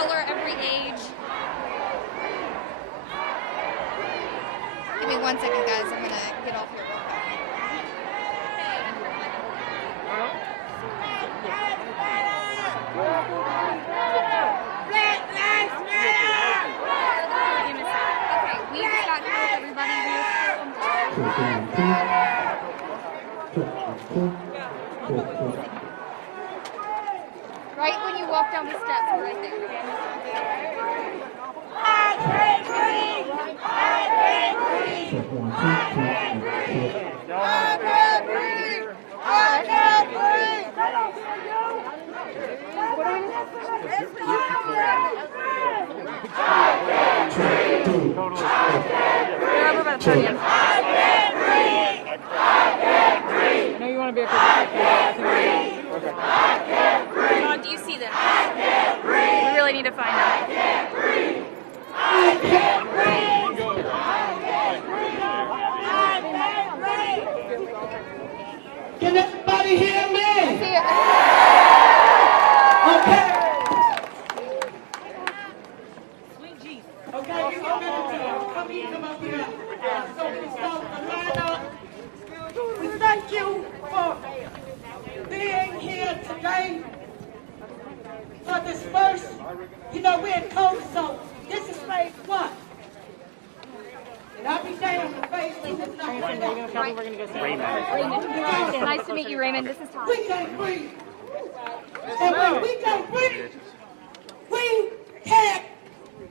color, every age. Give me 1 second, guys. I'm going to get off here real quick. Okay, we just got here with everybody. Right when you walk down the steps, we're right there. I know you want to be a good John, do you see them? We really need to find them. Can everybody hear me? See it. Okay. Sweet Jesus. Okay, you go back to come here, come up here. So we start the lineup. We thank you for being here today for this first. You know, we're in code, so this is phase 1. And I'll be damned if phase 2 is not Raymond. Nice to meet you, Raymond. This is Tom. We can't breathe. And when we can't breathe, we can't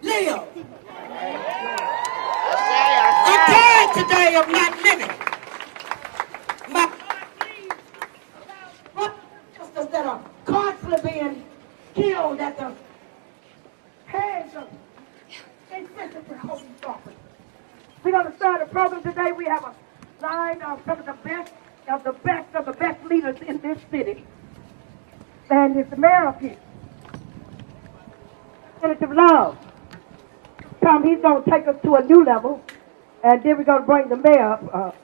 live. I'm tired today of not living. My sisters that are constantly being killed at the hands of insensitive holy officers. We're going to start a program today. We have a line of some of the best leaders in this city. And it's the mayor up here. Senator Love. Tom, he's going to take us to a new level. And then we're going to bring the mayor up.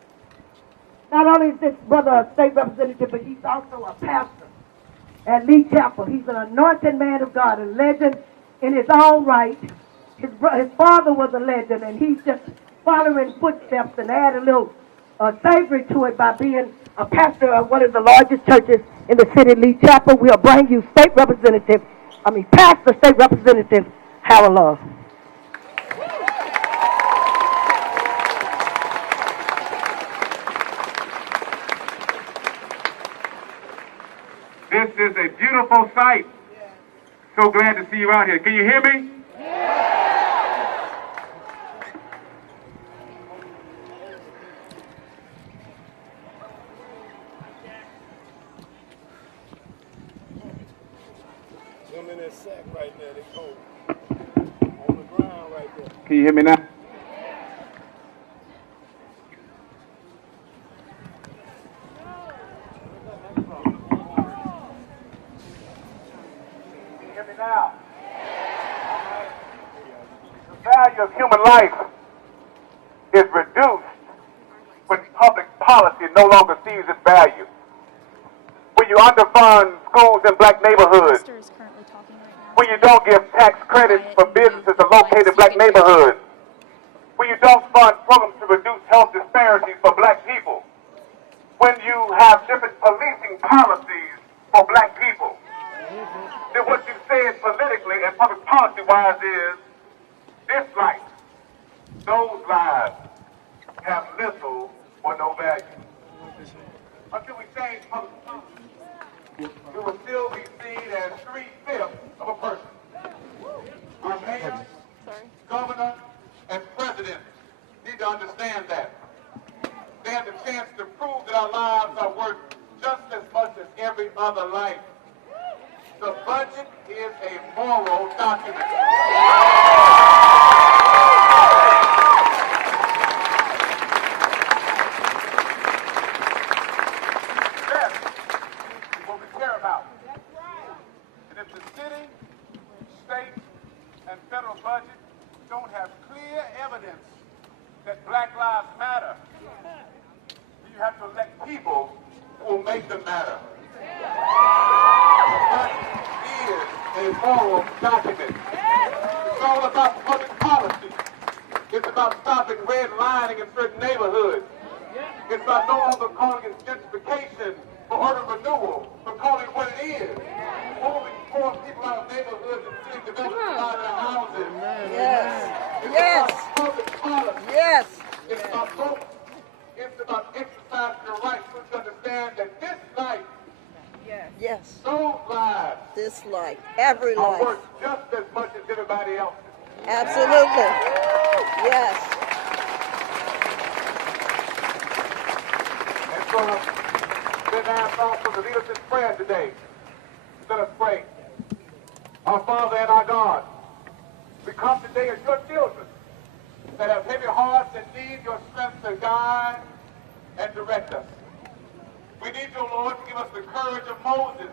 Not only is this brother a state representative, but he's also a pastor at Lee Chapel. He's an anointed man of God, a legend in his own right. His father was a legend, and he's just following footsteps and add a little savory to it by being a pastor of one of the largest churches in the city, Lee Chapel. We'll bring you Pastor State Representative Harold Love. This is a beautiful sight. So glad to see you out here. Can you hear me? Can you hear me now? Now, the value of human life is reduced when public policy no longer sees its value. When you underfund schools in black neighborhoods, when you don't give tax credits for businesses located in black neighborhoods, when you don't fund programs to reduce health disparities for black people, when you have different policing policies for black people, then what you said politically and public policy-wise is, this life, those lives, have little or no value. Until we change public policy, we will still be seen as 3/5 of a person. Our mayor, governor, and president need to understand that. They have the chance to prove that our lives are worth just as much as every other life. The budget is a moral document. That's what we care about. And if the city, state, and federal budget don't have clear evidence that Black Lives Matter, you have to elect people who will make them matter. The budget is a moral document. about stopping redlining in certain neighborhoods. It's about no longer calling it gentrification or urban renewal, but calling it what it is. Moving poor people out of neighborhoods and city development out of their houses. Yes. It's Yes. about public policy. Yes. It's about vote. It's about exercising your rights, so you understand that this life, Yes. those lives, This life. Every are life. worth just as much as everybody else's. Absolutely. Yes. And so, then ask also to lead us in prayer today. Let us pray. Our Father and our God, we come today as your children that have heavy hearts and need your strength to guide and direct us. We need you, Lord, to give us the courage of Moses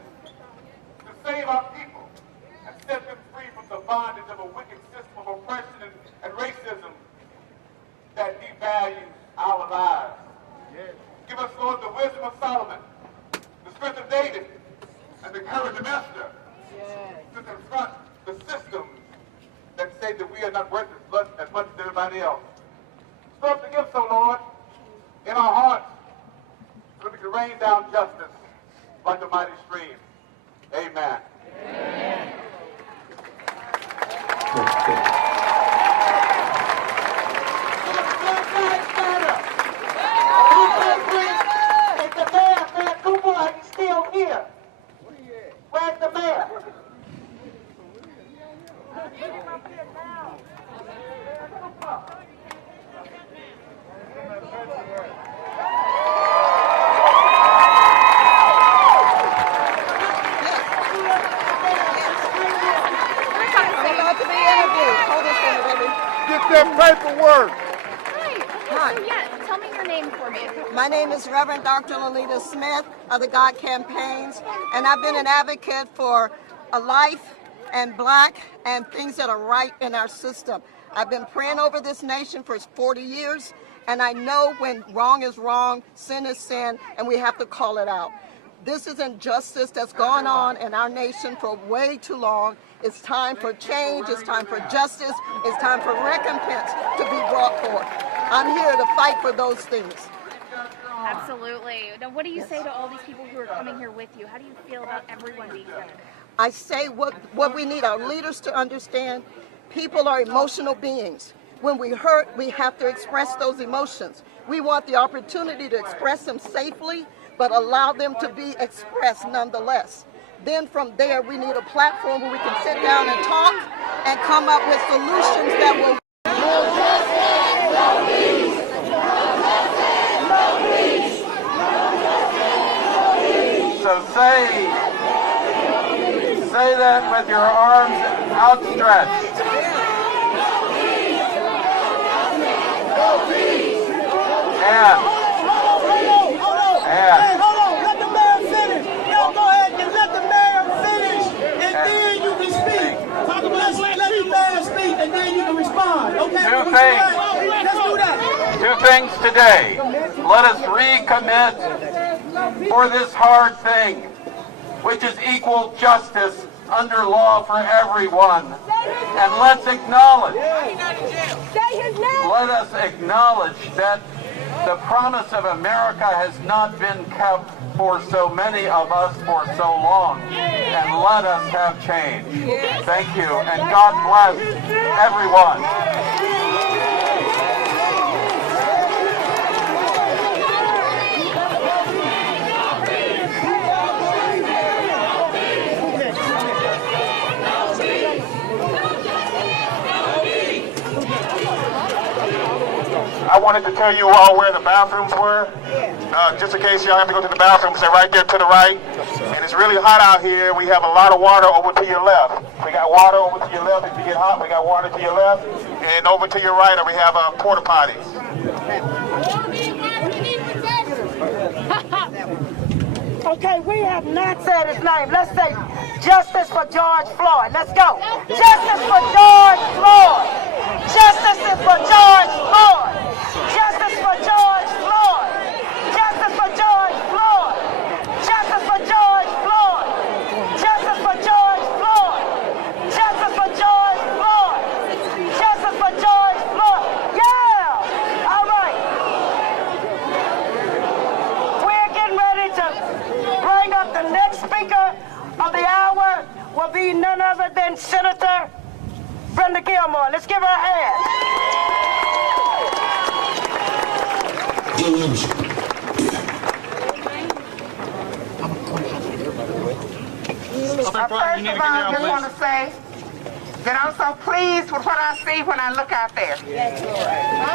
to save our people and set them free from the bondage of a wicked system of oppression and racism that devalues our lives. Give us, Lord, the wisdom of Solomon, the strength of David, and the courage of Esther to confront the systems that say that we are not worth as much as everybody else. Stir up the gifts, O Lord, in our hearts, so that we can rain down justice like a mighty stream. Amen. Amen. It's the mayor, Mayor Cooper, he's still here. Where's the mayor? I'm about to be interviewed. Hold this for me, baby. Get that paperwork. Hi. So yeah, tell me your name for me. My name is Reverend Dr. Lolita Smith of the God Campaigns, and I've been an advocate for a life and black and things that are right in our system. I've been praying over this nation for 40 years, and I know when wrong is wrong, sin is sin, and we have to call it out. This is injustice that's gone on in our nation for way too long. It's time for change. It's time for justice. It's time for recompense to be brought forth. I'm here to fight for those things. Absolutely. Now, what do you say to all these people who are coming here with you? How do you feel about everyone being here? I say what we need our leaders to understand. People are emotional beings. When we hurt, we have to express those emotions. We want the opportunity to express them safely, but allow them to be expressed nonetheless. Then from there, we need a platform where we can sit down and talk and come up with solutions that will... So say that with your arms outstretched. Hold on. Let the mayor finish. No, go ahead and let the mayor finish, and then you can speak. Let the mayor speak, and then you can respond. Okay? Two things. Let's do that. Two things today. Let us recommit for this hard thing, which is equal justice under law for everyone. And let's acknowledge, let us acknowledge that the promise of America has not been kept for so many of us for so long. And let us have change. Thank you, and God bless everyone. I wanted to tell you all where the bathrooms were, just in case y'all have to go to the bathroom. They're right there to the right, and it's really hot out here. We have a lot of water over to your left. We got water over to your left if you get hot. We got water to your left, and over to your right, we have porta potties. Okay, we have not said his name. Let's say justice for George Floyd. Let's go. Justice for George Floyd. Justice for George Floyd. Justice for George Floyd. Justice for George Floyd. Justice for George Floyd. Justice for George Floyd. Justice for George Floyd. Justice for George Floyd. Yes! will be none other than Senator Brenda Gilmore. Let's give her a hand. First of all, I just want to say that I'm so pleased with what I see when I look out there.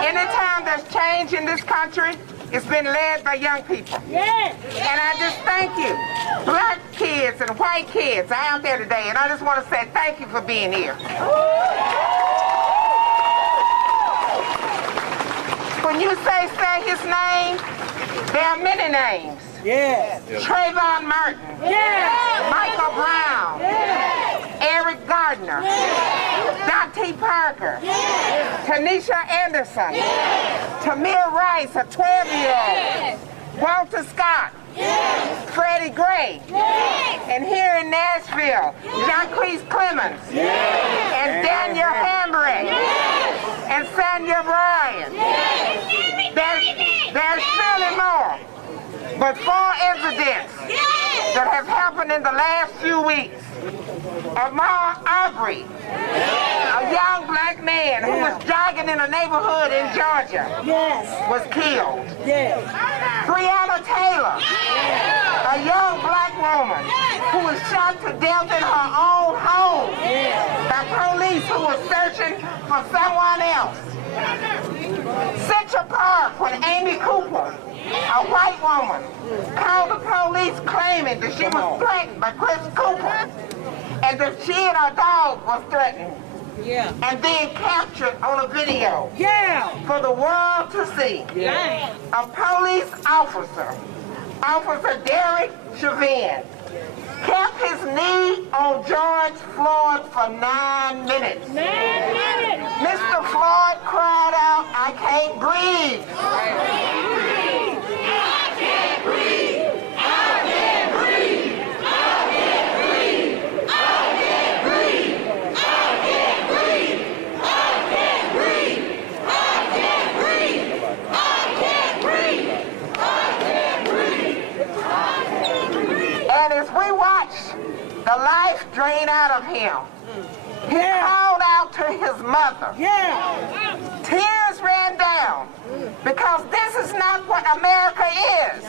Anytime there's change in this country, it's been led by young people. And I just thank you. Black kids and white kids are out there today, and I just want to say thank you for being here. When you say his name, there are many names. Trayvon Martin. Michael Brown. Eric Gardner. Dante Parker. Tanisha Anderson. Tamir Rice, a 12-year-old. Walter Scott. Freddie Gray. And here in Nashville, Jacquees Clemens. And Daniel Hambrick. And Sanya Bryan. There's surely more. But 4 incidents that have happened in the last few weeks. Ahmaud Arbery, a young black man who was jogging in a neighborhood in Georgia, was killed. Breonna Taylor, a young black woman who was shot to death in her own home by police who were searching for someone else. Central Park, when Amy Cooper, a white woman, called the police claiming that she was threatened by Chris Cooper and that she and her dog was threatened. And then captured on a video for the world to see. A police officer, Officer Derek Chauvin, kept his knee on George Floyd for 9 minutes. Mr. Floyd cried out, "I can't breathe. And as we watched the life drain out of him, he called out to his mother. Tears ran down because this is not what America is.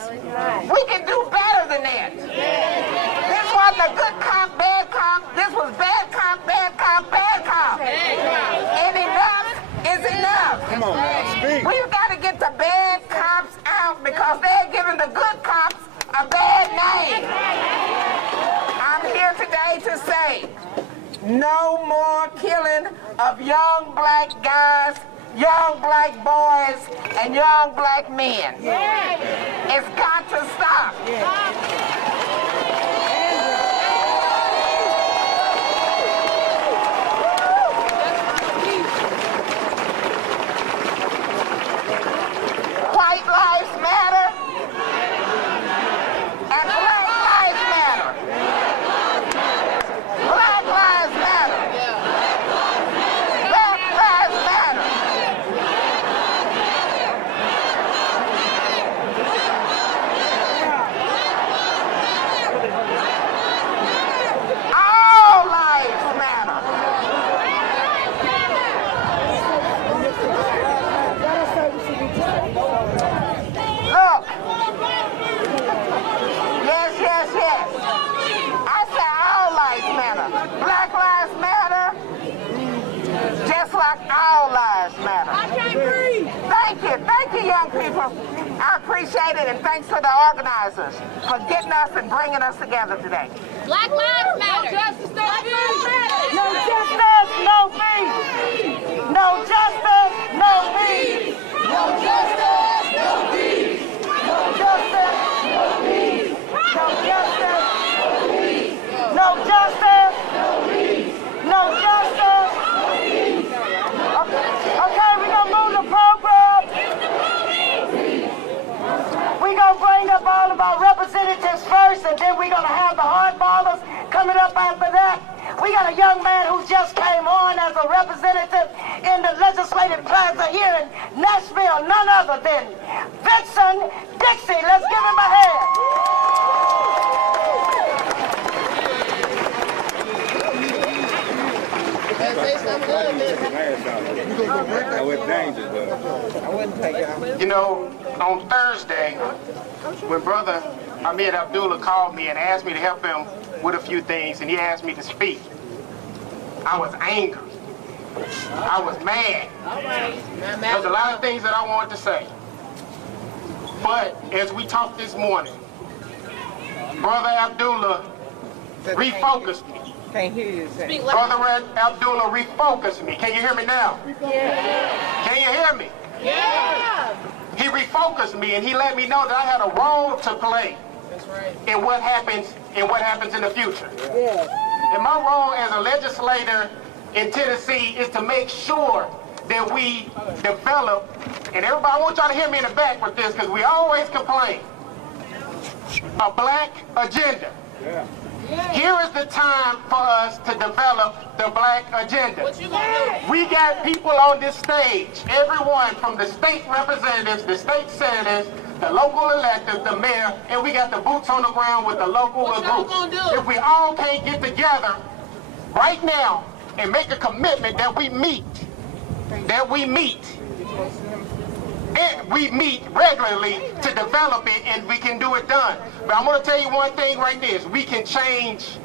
We can do better than that. This wasn't a good cop, bad cop. This was bad cop, bad cop, bad cop. And enough is enough. Come on, man. Speak. We've got to get the bad cops out because they're giving the good cops a bad name. I'm here today to say no more killing of young black guys, young black boys, and young black men. It's got to stop. White lives matter, and black lives matter. Black lives matter. Black lives matter. All lives matter. Look. Yes. I say all lives matter. Black lives matter, just like all lives matter. Thank you, young people. I appreciate it, and thanks to the organizers for getting us and bringing us together today. Black lives matter. No justice, no peace. No justice, no peace. No justice, no peace. No justice, no peace. No justice, no peace. No justice, no peace. No justice, no peace. No justice, no peace. Okay, we're going to move the program. We're going to bring up all of our representatives first, and then we're going to have the hardballers coming up after that. We got a young man who just came on as a representative in the legislative plaza here in Nashville, none other than Vincent Dixie. Let's give him a hand. You know, on Thursday, when Brother Ahmed Abdullah called me and asked me to help him with a few things, and he asked me to speak, I was angry. I was mad. There's a lot of things that I wanted to say. But as we talked this morning, Brother Abdullah refocused me. Can't hear you. Brother Abdullah refocused me. Can you hear me now? Yeah. Can you hear me? Yeah. He refocused me and he let me know that I had a role to play in what happens in the future. Yeah. And my role as a legislator in Tennessee is to make sure that we develop, and everybody, I want y'all to hear me in the back with this because we always complain, a black agenda. Yeah. Here is the time for us to develop the black agenda. What you gonna do? We got people on this stage, everyone from the state representatives, the state senators, the local electeds, the mayor, and we got the boots on the ground with the local What y'all groups. gonna do? If we all can't get together right now and make a commitment that we meet regularly to develop it, and we can do it done. But I'm going to tell you one thing right there is we cannot change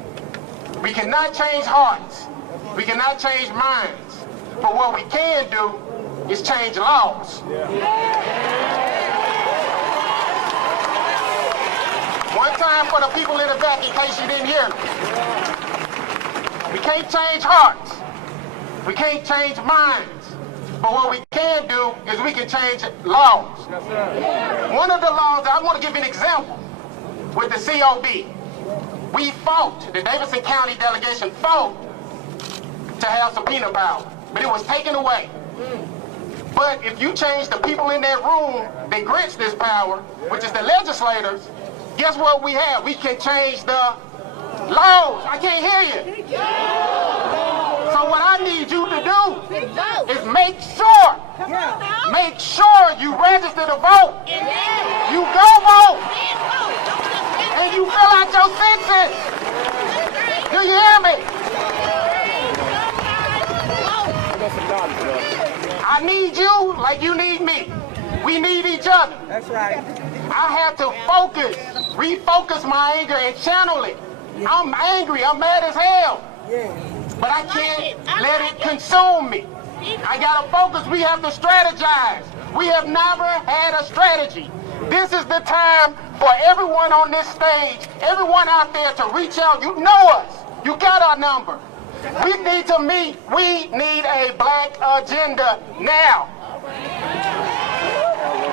hearts. We cannot change minds. But what we can do is change laws. One time for the people in the back, in case you didn't hear me. We can't change hearts. We can't change minds. But what we can do is we can change laws. One of the laws, I want to give you an example with the COB. We fought, the Davidson County delegation fought to have subpoena power, but it was taken away. But if you change the people in that room that grants this power, which is the legislators, guess what we have? We can change the laws. I can't hear you. So what I need you to do is make sure you register to vote. You go vote. And you fill out your census. Do you hear me? I need you like you need me. We need each other. That's right. I have to refocus my anger and channel it. I'm angry, I'm mad as hell. But I can't let it consume me. I gotta focus, we have to strategize. We have never had a strategy. This is the time for everyone on this stage, everyone out there to reach out. You know us, you got our number. We need to meet, we need a black agenda now.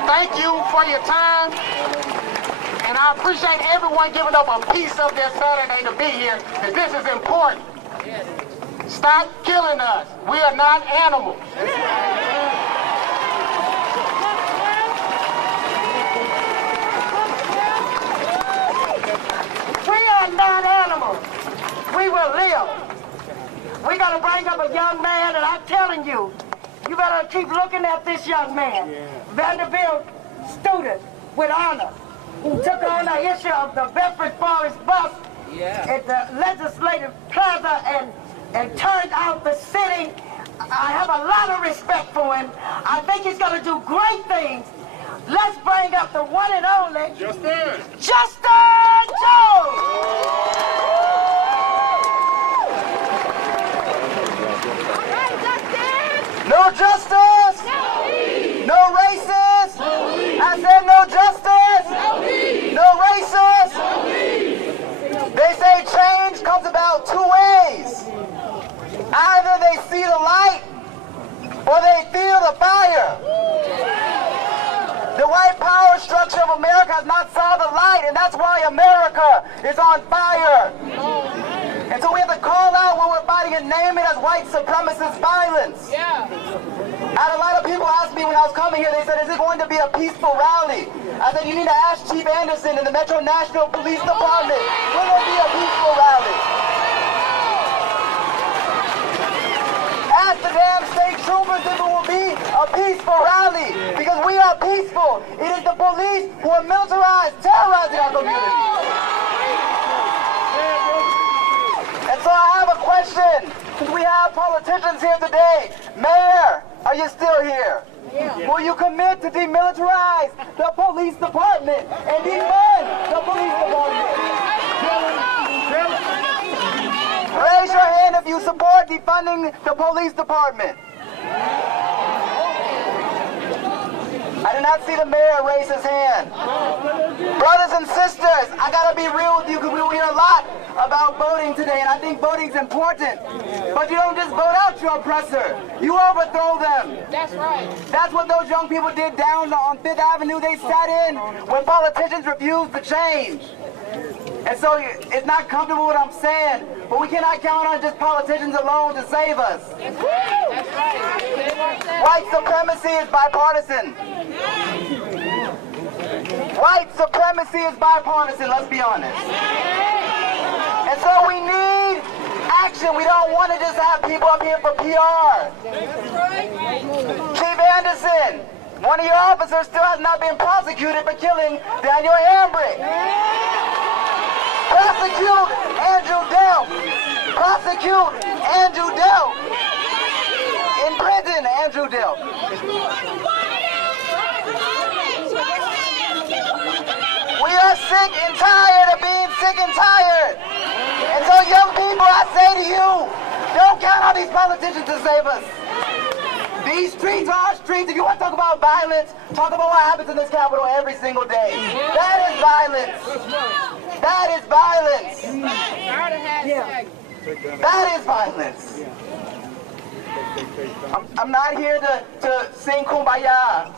Thank you for your time. And I appreciate everyone giving up a piece of their Saturday to be here, because this is important. Stop killing us. We are not animals. We are not animals. We will live. We're going to bring up a young man, and I'm telling you, you better keep looking at this young man. Vanderbilt student with honor, who took on the issue of the Bedford Forest bus at the Legislative Plaza and turned out the city. I have a lot of respect for him. I think he's going to do great things. Let's bring up the one and only Justin Jones. No justice, no racist. I said no justice, no racist. They say change comes about two ways. Either they see the light or they feel the fire. The white power structure of America has not saw the light, and that's why America is on fire. And so we have to call out what we're fighting and name it as white supremacist violence. I had a lot of people ask me when I was coming here, they said, is it going to be a peaceful rally? I said, you need to ask Chief Anderson in the Metro National Police Department. Will there be a peaceful rally? Ask the damn state troopers if it will be a peaceful rally. Because we are peaceful. It is the police who are militarized, terrorizing our community. And so I have a question. question, since we have politicians here today, Mayor, are you still here? Yeah. Will you commit to demilitarize the police department and defund the police department? Raise your hand if you support defunding the police department. I did not see the mayor raise his hand. Brothers and sisters, I gotta be real with you because we hear a lot about voting today, and I think voting's important. But you don't just vote out your oppressor. You overthrow them. That's right. That's what those young people did down on 5th Avenue. They sat in when politicians refused to change. And so it's not comfortable what I'm saying, but we cannot count on just politicians alone to save us. That's right. White supremacy is bipartisan. White supremacy is bipartisan, let's be honest. And so we need action. We don't want to just have people up here for PR. Chief Anderson, one of your officers still has not been prosecuted for killing Daniel Hambrick. Prosecute Andrew Dell. Prosecute Andrew Dell. In prison, Andrew Dell. We are sick and tired of being sick and tired. And so young people, I say to you, don't count on these politicians to save us. These streets are our streets. If you want to talk about violence, talk about what happens in this Capitol every single day. That is violence. That is violence. That is violence. I'm not here to sing Kumbaya.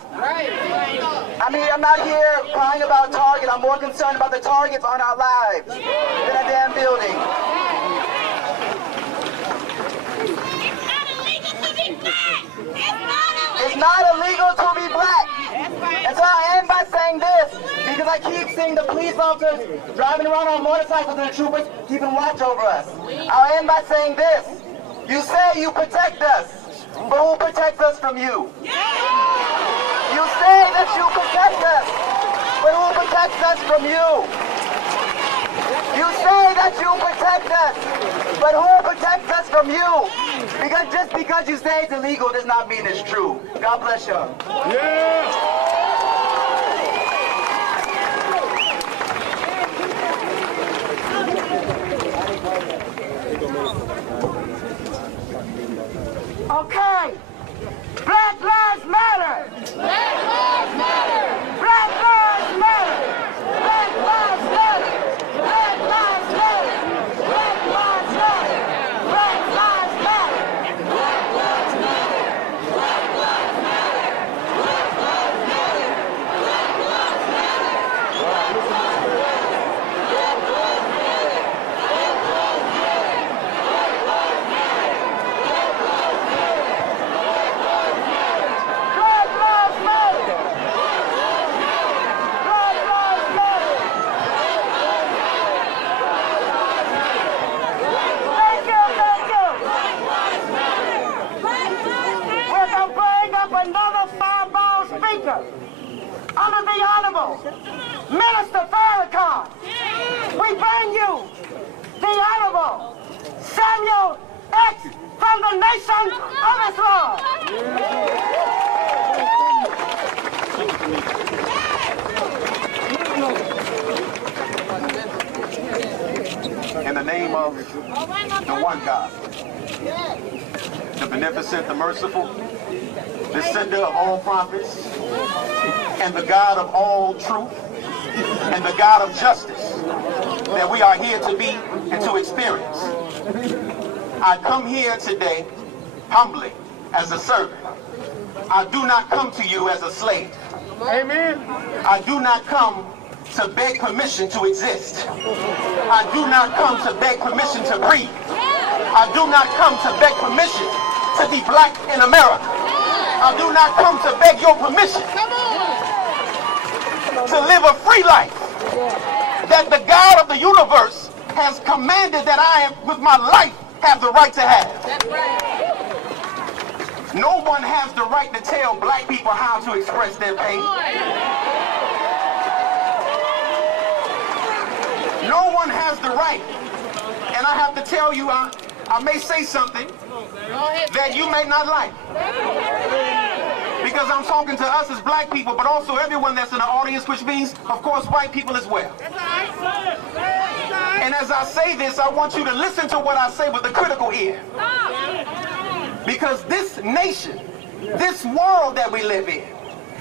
I'm not here crying about Target. I'm more concerned about the targets on our lives than a damn building. It's not illegal to be black. And so I end by saying this, because I keep seeing the police officers driving around on motorcycles and the troopers keeping watch over us. I'll end by saying this. You say you protect us, but who protects us from you? You say that you protect us, but who protects us from you? You say that you protect us, but who protects us from you? Because just because you say it's illegal does not mean it's true. God bless y'all. Okay. Black lives matter. Black lives matter. Black lives matter. Black lives matter. Black lives matter. Black lives matter. Black lives matter. Black lives matter. Black lives matter. Black lives matter. Black lives matter. Black lives matter. Black lives matter. Black lives matter. Black lives matter. Black lives matter. Black lives matter. Thank you. We're going to bring up another fireball speaker under the Honorable Minister Farrakhan. We bring you the Honorable Samuel X from the Nation of Islam. In the name of the one God, the beneficent, the merciful, the sender of all prophets, and the God of all truth, and the God of justice that we are here to be and to experience. I come here today humbly as a servant. I do not come to you as a slave. Amen. I do not come to beg permission to exist. I do not come to beg permission to breathe. I do not come to beg permission to be black in America. I do not come to beg your permission to live a free life that the God of the universe has commanded that I, with my life, have the right to have. No one has the right to tell black people how to express their pain. No one has the right, and I have to tell you, I may say something that you may not like. Because I'm talking to us as black people, but also everyone that's in the audience, which means, of course, white people as well. And as I say this, I want you to listen to what I say with a critical ear. Because this nation, this world that we live in,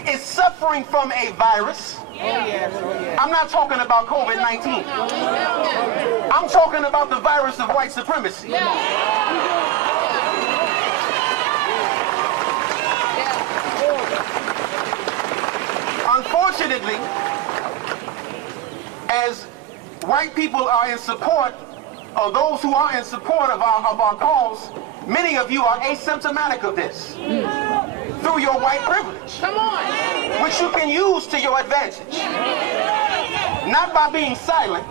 is suffering from a virus. I'm not talking about COVID-19. I'm talking about the virus of white supremacy. Unfortunately, as white people are in support, or those who are in support of our cause, many of you are asymptomatic of this through your white privilege, which you can use to your advantage. Not by being silent,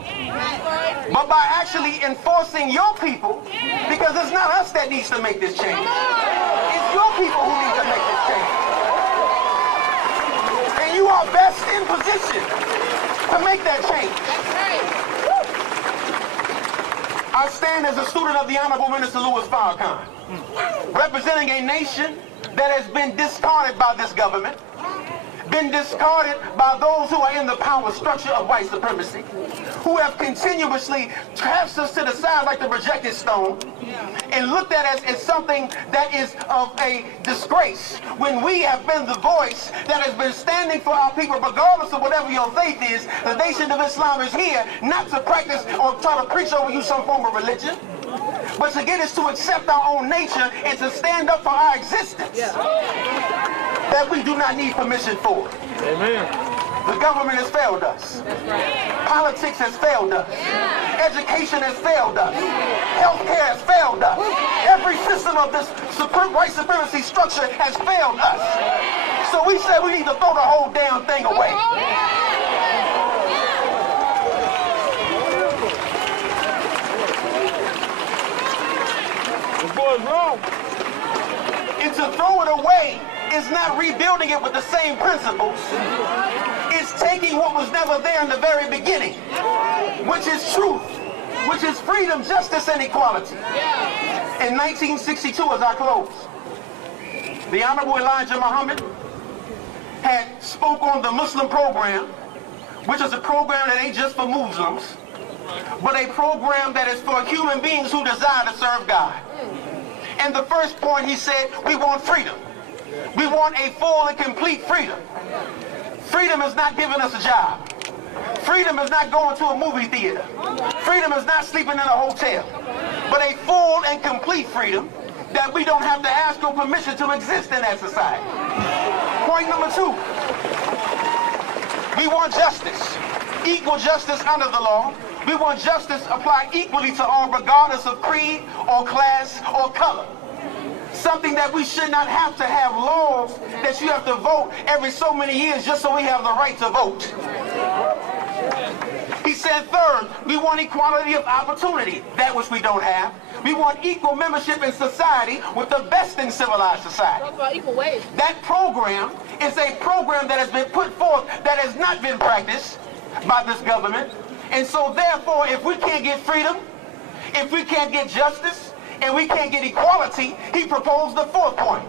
but by actually enforcing your people, because it's not us that needs to make this change. It's your people who need to make this change. And you are best in position to make that change. I stand as a student of the Honorable Minister Louis Farrakhan, representing a nation that has been discarded by this government, been discarded by those who are in the power structure of white supremacy, who have continuously cast us to the side like the projected stone, and looked at us as something that is of a disgrace, when we have been the voice that has been standing for our people, regardless of whatever your faith is. The Nation of Islam is here not to practice or try to preach over you some form of religion, but to get us to accept our own nature and to stand up for our existence that we do not need permission for. Amen. The government has failed us. Politics has failed us. Education has failed us. Healthcare has failed us. Every system of this white supremacy structure has failed us. So we said we need to throw the whole damn thing away. This boy's wrong. And to throw it away is not rebuilding it with the same principles. It's taking what was never there in the very beginning, which is truth, which is freedom, justice, and equality. In 1962, as I close, the Honorable Elijah Muhammad had spoke on the Muslim program, which is a program that ain't just for Muslims, but a program that is for human beings who desire to serve God. And the first point he said, we want freedom. We want a full and complete freedom. Freedom is not giving us a job. Freedom is not going to a movie theater. Freedom is not sleeping in a hotel. But a full and complete freedom that we don't have to ask for permission to exist in that society. Point number 2. We want justice. Equal justice under the law. We want justice applied equally to all, regardless of creed or class or color. Something that we should not have to have laws that you have to vote every so many years just so we have the right to vote. He said, third, we want equality of opportunity, that which we don't have. We want equal membership in society with the best in civilized society. Talk about equal wage. That program is a program that has been put forth that has not been practiced by this government. And so therefore, if we can't get freedom, if we can't get justice, and we can't get equality, he proposed the fourth point.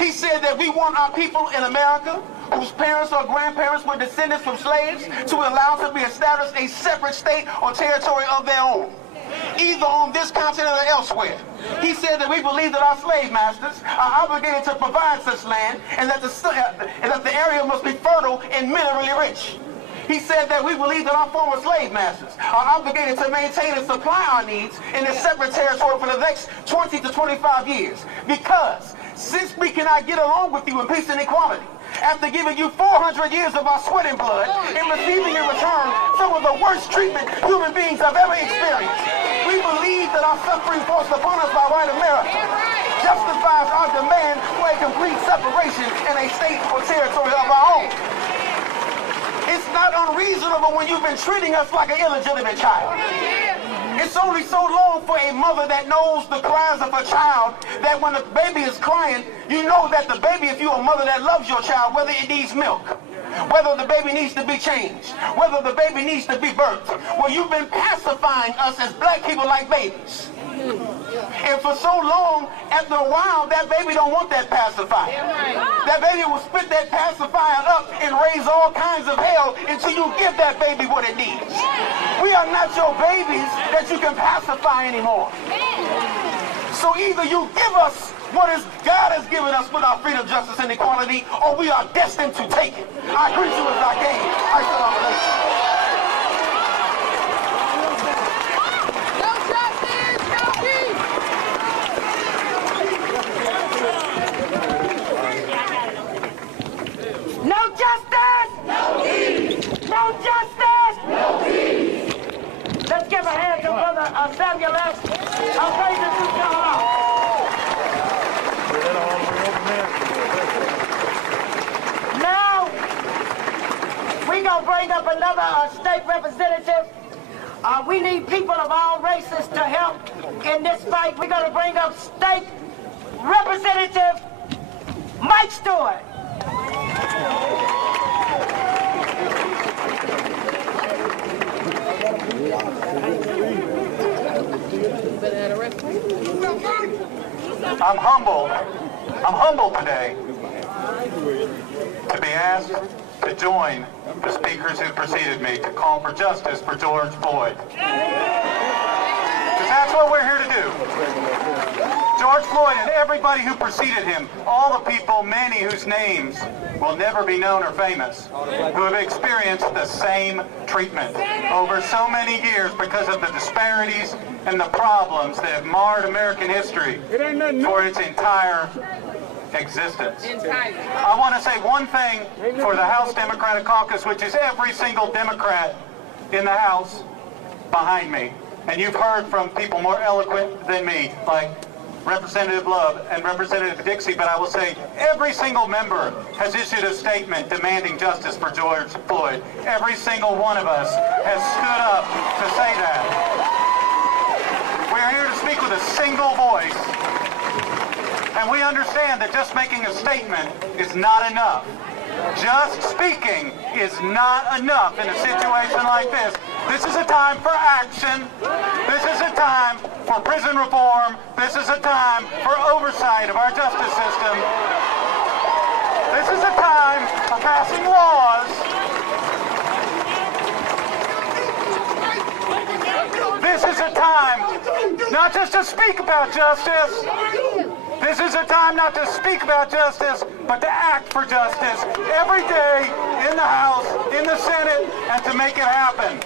He said that we want our people in America whose parents or grandparents were descendants from slaves to allow them to be established a separate state or territory of their own, either on this continent or elsewhere. He said that we believe that our slave masters are obligated to provide such land, and that the area must be fertile and minerally rich. He said that we believe that our former slave masters are obligated to maintain and supply our needs in a separate territory for the next 20 to 25 years. Because since we cannot get along with you in peace and equality, after giving you 400 years of our sweat and blood and receiving in return some of the worst treatment human beings have ever experienced, we believe that our suffering forced upon us by white America justifies our demand for a complete separation in a state or territory of our own. It's not unreasonable when you've been treating us like an illegitimate child. It's only so long for a mother that knows the cries of her child that when the baby is crying, you know that the baby, if you're a mother that loves your child, whether it needs milk, whether the baby needs to be changed, whether the baby needs to be birthed. Well, you've been pacifying us as black people like babies. And for so long, after a while, that baby don't want that pacifier. That baby will split that pacifier up and raise all kinds of hell until you give that baby what it needs. We are not your babies that you can pacify anymore. So either you give us what God has given us with our freedom, justice, and equality, or we are destined to take it. I greet you as I came. I salam alaikum. No justice! No peace! No justice! No peace! Let's give a hand to Brother Samuel S. I'll praise the two Now, we're going to bring up another state representative. We need people of all races to help in this fight. We're going to bring up State Representative Mike Stewart. I'm humbled today to be asked to join the speakers who preceded me to call for justice for George Floyd. Because that's what we're here to do. George Floyd and everybody who preceded him, all the people, many whose names will never be known or famous, who have experienced the same treatment over so many years because of the disparities and the problems that have marred American history for its entire existence. I want to say one thing for the House Democratic Caucus, which is every single Democrat in the House behind me. And you've heard from people more eloquent than me, like Representative Love and Representative Dixie, but I will say every single member has issued a statement demanding justice for George Floyd. Every single one of us has stood up to say that. We're here to speak with a single voice, and we understand that just making a statement is not enough. Just speaking is not enough in a situation like this. This is a time for action. This is a time for prison reform. This is a time for oversight of our justice system. This is a time for passing laws. This is a time not just to speak about justice. This is a time not to speak about justice, but to act for justice every day in the House, in the Senate, and to make it happen.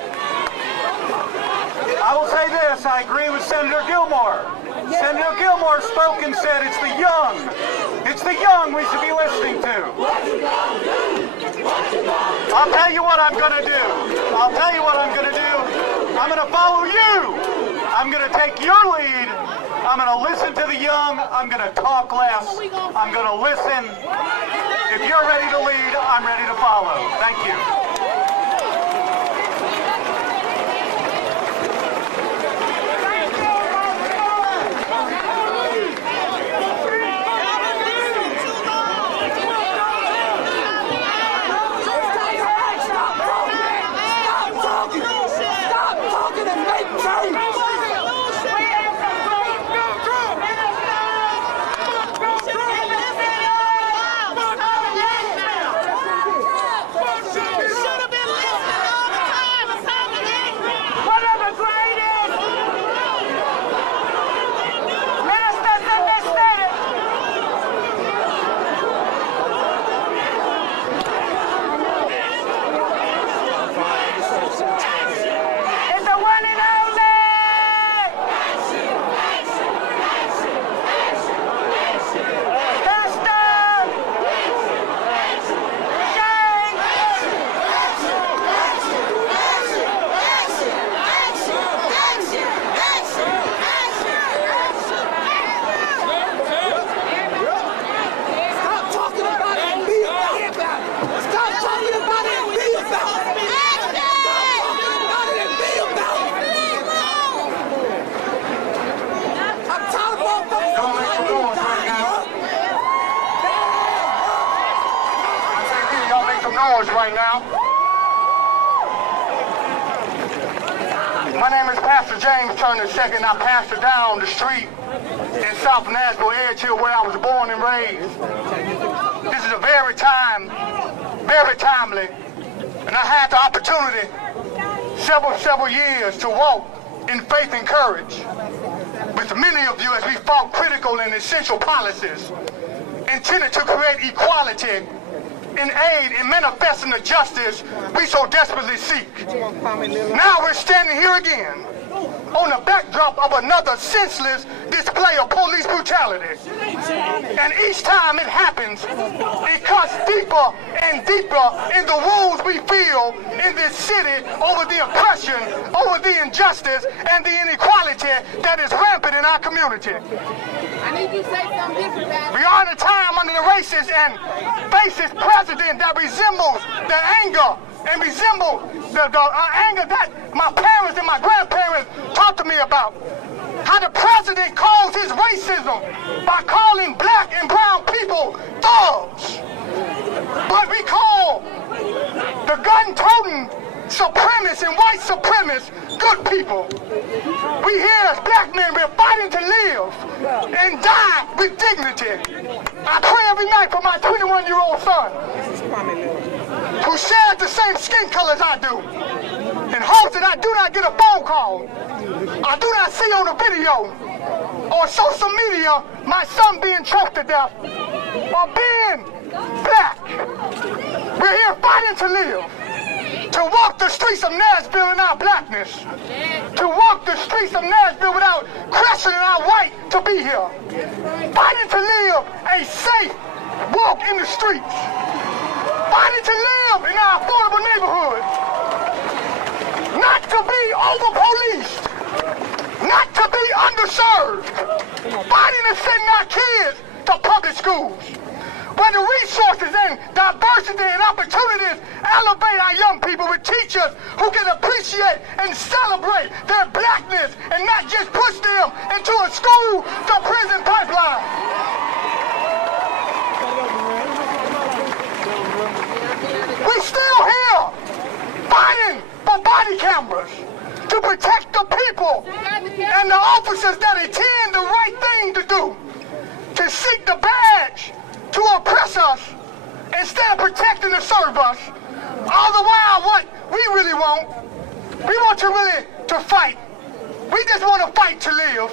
I will say this, I agree with Senator Gilmore. Senator Gilmore spoke and said it's the young we should be listening to. I'll tell you what I'm going to do. I'll tell you what I'm going to do. I'm going to follow you. I'm going to take your lead. I'm going to listen to the young. I'm going to talk less. I'm going to listen. If you're ready to lead, I'm ready to follow. Thank you. My name is Pastor James Turner II. I passed it down the street in South Nashville, Edge Hill, where I was born and raised. This is a very timely, and I had the opportunity several years to walk in faith and courage with many of you as we fought critical and essential policies intended to create equality in aid in manifesting the justice we so desperately seek. Now we're standing here again on the backdrop of another senseless display of police brutality. And each time it happens, it cuts deeper and deeper in the wounds we feel in this city over the oppression, over the injustice, and the inequality that is rampant in our community. I need you to say something different, man. We are in a time under the racist and fascist president that resembles the anger and resemble the anger that my parents and my grandparents talked to me about. How the president calls his racism by calling black and brown people thugs. But we call the gun-toting supremacists and white supremacists good people. We here as black men, we're fighting to live and die with dignity. I pray every night for my 21-year-old son, who shares the same skin color as I do, in hopes that I do not get a phone call, I do not see on a video or social media my son being choked to death or being black. We're here fighting to live, to walk the streets of Nashville in our blackness, to walk the streets of Nashville without questioning our right to be here, fighting to live a safe walk in the streets, fighting to live in our affordable neighborhoods, not to be over-policed, not to be underserved, fighting to send our kids to public schools, where the resources and diversity and opportunities elevate our young people with teachers who can appreciate and celebrate their blackness and not just push them into a school to prison pipeline. We're still here fighting for body cameras to protect the people and the officers that intend the right thing to do, to seek the badge to oppress us instead of protecting to serve us. All the while, what we really want, we want to fight. We just want to fight to live,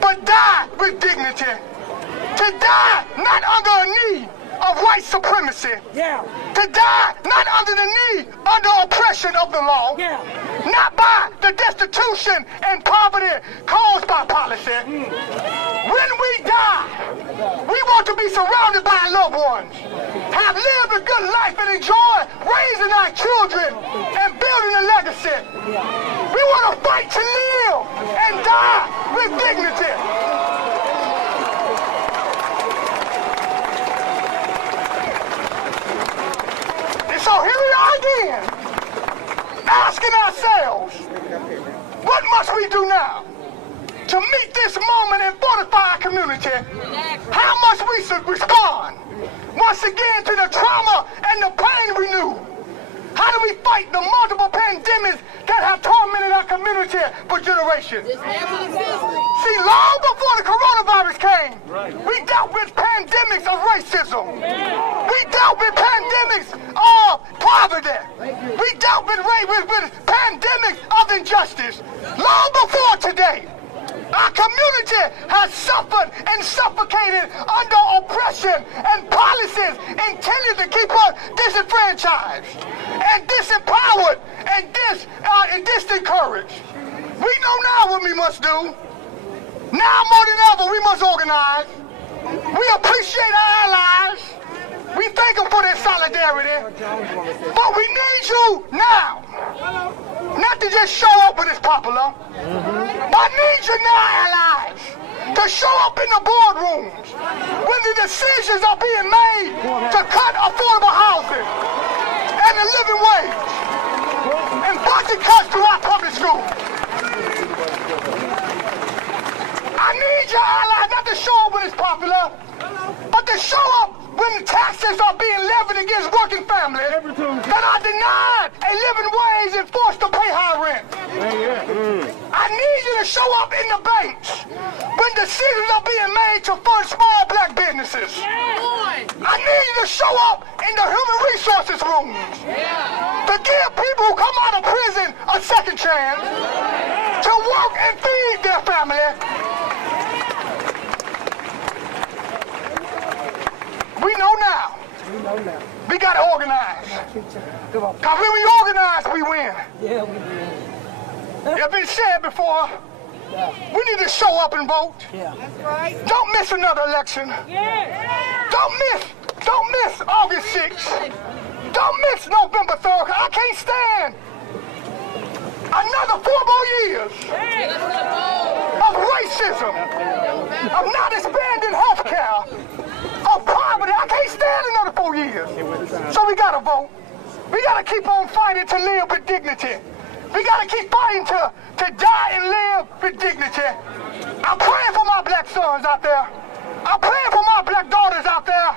but die with dignity. To die not under a knee of white supremacy. Yeah. To die not under the knee under oppression of the law. Yeah. Not by the destitution and poverty caused by policy. When we die, we want to be surrounded by our loved ones, have lived a good life and enjoy raising our children and building a legacy. We want to fight to live and die with dignity. And so here we are again, asking ourselves, what must we do now to meet this moment and fortify our community? How must we respond once again to the trauma and the pain we knew? How do we fight the multiple pandemics that have tormented our community for generations? See, long before the coronavirus came, we dealt with pandemics of racism. We dealt with pandemics of poverty. We dealt with pandemics of injustice. Long before today, our community has suffered and suffocated under oppression and policies intended to keep us disenfranchised and disempowered and disencouraged. We know now what we must do. Now more than ever, we must organize. We appreciate our allies. We thank them for their solidarity. But we need you now. Not to just show up when it's popular. I need you now, allies, to show up in the boardrooms when the decisions are being made to cut affordable housing and the living wage and budget cuts to our public schools. I need your allies not to show up when it's popular, but to show up when taxes are being levied against working families that are denied a living wage and forced to pay high rent. I need you to show up in the banks when decisions are being made to fund small black businesses. I need you to show up in the human resources rooms to give people who come out of prison a second chance to work and feed their family. We know now. We got to organize. Because when we organize, we win. Yeah, we win. It's been said before, we need to show up and vote. Yeah. That's right. Don't miss another election. Yeah. Don't miss August 6th. Don't miss November 3rd. I can't stand another 4 more years of racism, of not expanding health care, of poverty. I can't stand another 4 years. So we gotta vote. We gotta keep on fighting to live with dignity. We gotta keep fighting to die and live with dignity. I'm praying for my black sons out there. I'm praying for my black daughters out there.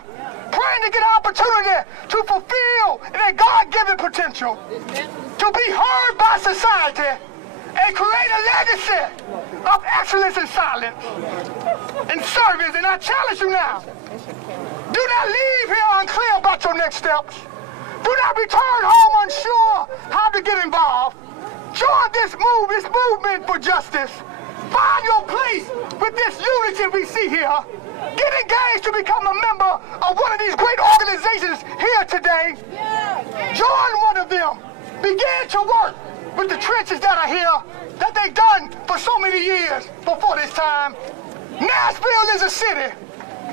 Praying to get an opportunity to fulfill their God-given potential, to be heard by society, and create a legacy of excellence and silence and service. And I challenge you now, do not leave here unclear about your next steps. Do not return home unsure how to get involved. Join this movement for justice. Find your place with this unity we see here. Get engaged to become a member of one of these great organizations here today. Join one of them. Begin to work with the trenches that are here, that they've done for so many years before this time. Nashville is a city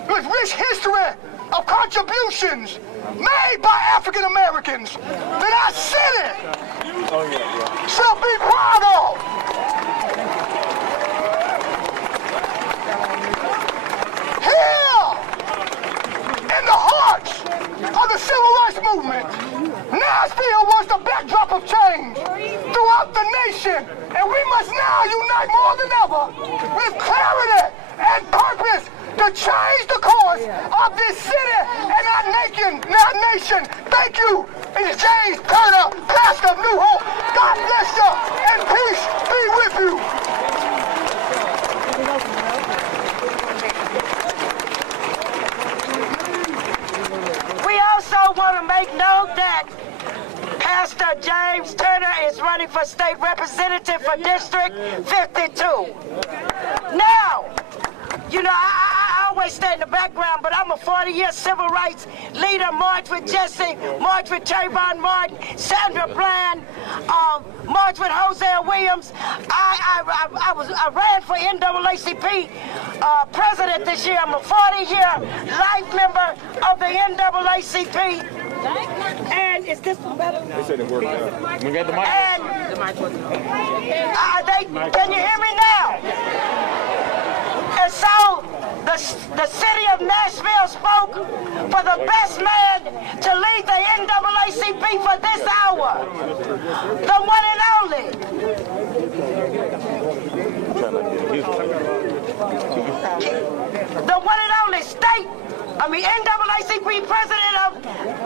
with rich history of contributions made by African Americans that our city shall be proud of. Here, in the heart of the civil rights movement, Nashville was the backdrop of change throughout the nation, and we must now unite more than ever with clarity and purpose to change the course of this city and our nation. Thank you. It's James Turner, pastor of New Hope. God bless you, and peace be with you. We also want to make note that Pastor James Turner is running for state representative for District 52. Now, you know, I always stay in the background, but I'm a 40-year civil rights leader. March with Jesse, march with Trayvon Martin, Sandra Bland, march with Hosea Williams. I ran for NAACP president this year. I'm a 40-year life member of the NAACP. And is this one better? They said it worked out. We got the mic. Can you hear me now? And so the city of Nashville spoke for the best man to lead the NAACP for this hour. The one and only. The one and only NAACP president of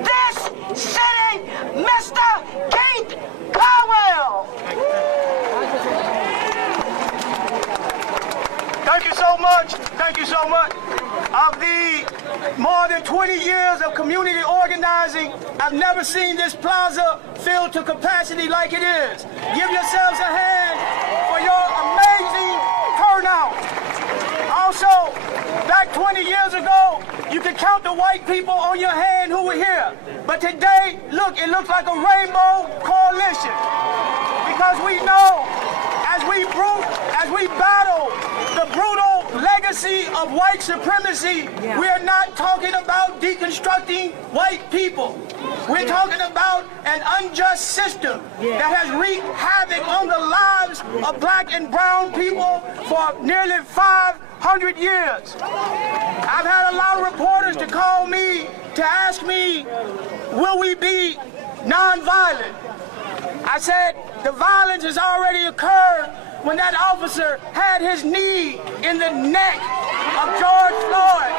this city, Mr. Keith Powell. Thank you so much. Thank you so much. Of the more than 20 years of community organizing, I've never seen this plaza filled to capacity like it is. Give yourselves a hand for your amazing turnout. Also, back 20 years ago, you could count the white people on your hand who were here. But today, look, it looks like a rainbow coalition. Because we know, as we battle the brutal legacy of white supremacy, we are not talking about deconstructing white people. We're talking about an unjust system that has wreaked havoc on the lives of black and brown people for nearly 500 years. I've had a lot of reporters to call me to ask me, will we be nonviolent? I said, the violence has already occurred when that officer had his knee in the neck of George Floyd.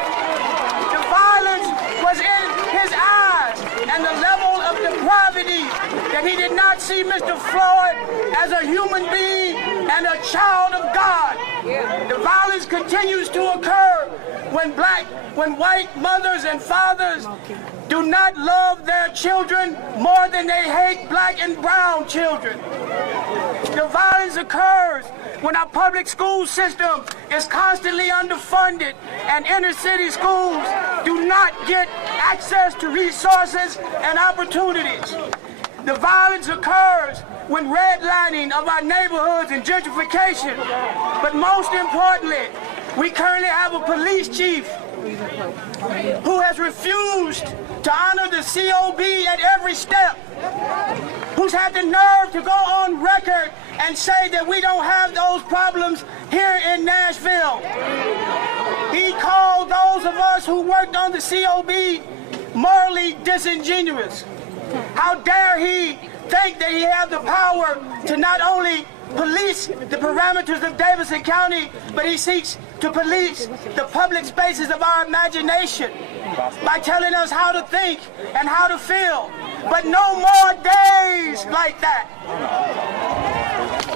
The violence was was in his eyes and the level of depravity that he did not see Mr. Floyd as a human being and a child of God. The violence continues to occur when white mothers and fathers do not love their children more than they hate black and brown children. The violence occurs when our public school system is constantly underfunded and inner city schools do not get access to resources and opportunities. The violence occurs when redlining of our neighborhoods and gentrification. But most importantly, we currently have a police chief who has refused to honor the COB at every step, who's had the nerve to go on record and say that we don't have those problems here in Nashville. He called those of us who worked on the COB morally disingenuous. How dare he think that he has the power to not only police the parameters of Davidson County, but he seeks to police the public spaces of our imagination by telling us how to think and how to feel. But no more days like that.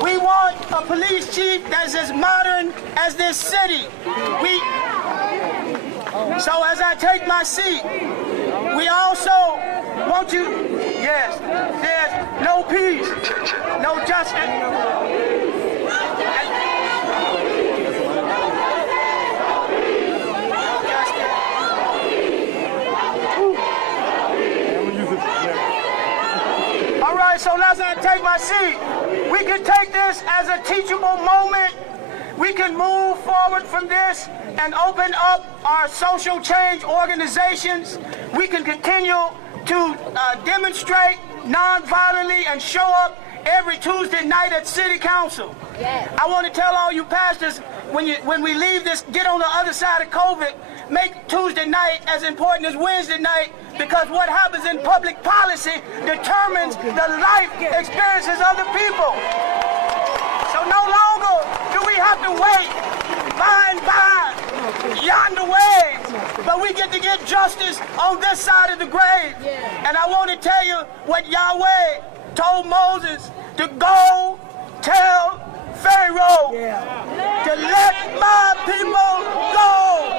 We want a police chief that's as modern as this city. So as I take my seat, we also want you, yes, there's no peace, no justice. All right, so as I take my seat, we can take this as a teachable moment. We can move forward from this and open up our social change organizations. We can continue to demonstrate non-violently and show up every Tuesday night at City Council. Yes. I want to tell all you pastors, when we leave this, get on the other side of COVID, make Tuesday night as important as Wednesday night, because what happens in public policy determines the life experiences of the people. So no longer do we have to wait by yonder ways, but we get to get justice on this side of the grave. Yeah. And I want to tell you what Yahweh told Moses to go tell Pharaoh to let my people go.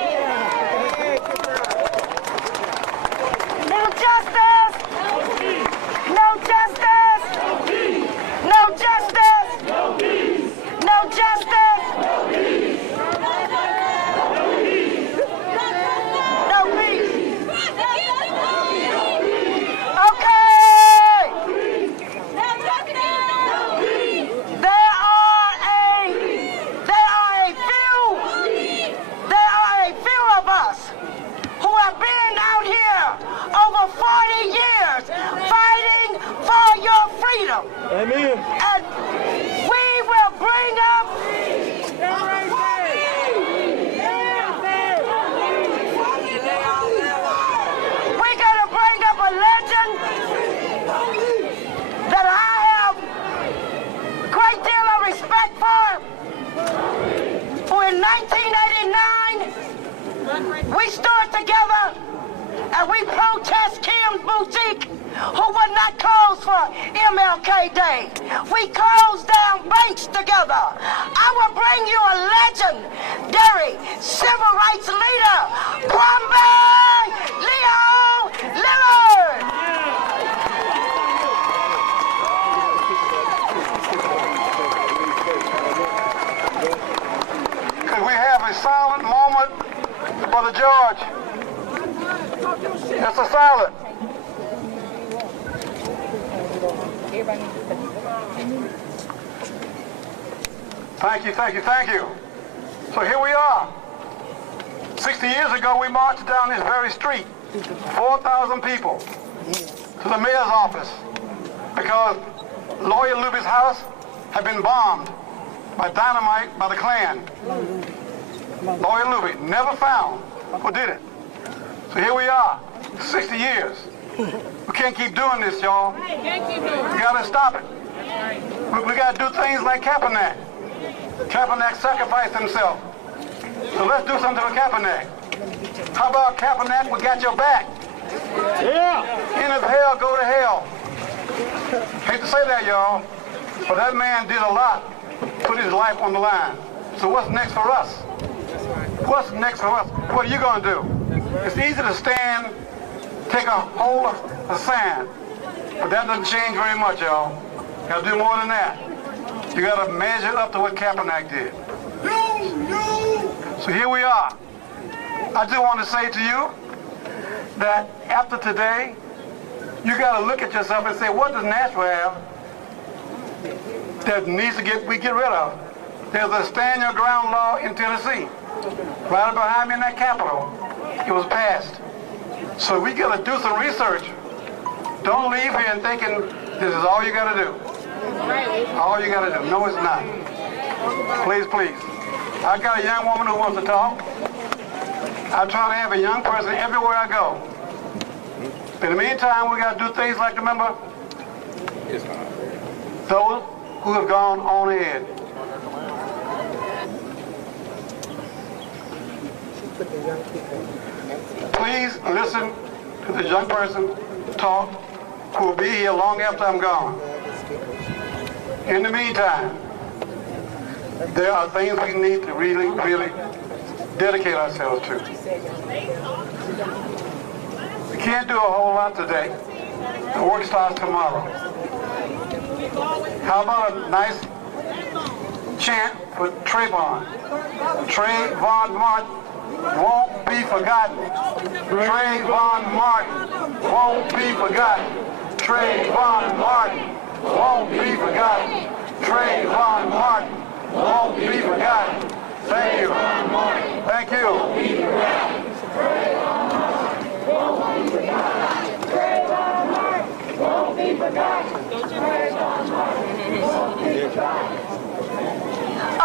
No justice! No justice! No justice! No peace! No justice! No peace! No peace! Okay! There are a few of us who have been out here over 40 years fighting for your freedom. Amen. And we will bring up we're going to bring up a legend that I have a great deal of respect for. In 1989, we stood together and we protest Kim's Boutique, who would not close for MLK Day. We closed down banks together. I will bring you a legendary civil rights leader, Kwame Leo Lillard. Could we have a silent moment for the George? Just a silent. Thank you, thank you, thank you. So here we are. 60 years ago, we marched down this very street, 4,000 people, to the mayor's office because Lawyer Luby's house had been bombed by dynamite by the Klan. Lawyer Luby never found who did it. So here we are, 60 years. We can't keep doing this, y'all. We gotta stop it. We gotta do things like Kaepernick. Kaepernick sacrificed himself. So let's do something with Kaepernick. How about Kaepernick, we got your back. Yeah. And if hell, go to hell. Hate to say that, y'all, but that man did a lot, put his life on the line. So what's next for us? What's next for us? What are you going to do? It's easy to stand, take a hold of the sand, but that doesn't change very much, y'all. You got to do more than that. You got to measure up to what Kaepernick did. So here we are. I do want to say to you that after today, you got to look at yourself and say, what does Nashville have that needs to get rid of? There's a stand your ground law in Tennessee. Right behind me in that Capitol, it was passed. So we got to do some research. Don't leave here and thinking this is all you got to do. All you got to do. No, it's not. Please, please. I got a young woman who wants to talk. I try to have a young person everywhere I go. In the meantime, we got to do things like, remember, those who have gone on ahead. Please listen to the young person talk who will be here long after I'm gone. In the meantime, there are things we need to really, really dedicate ourselves to. We can't do a whole lot today. The work starts tomorrow. How about a nice chant for Trayvon? Trayvon Martin won't be forgotten. Trayvon Martin won't be forgotten. Trayvon Martin won't be forgotten. Trayvon Martin won't be forgotten. Thank you. Thank you.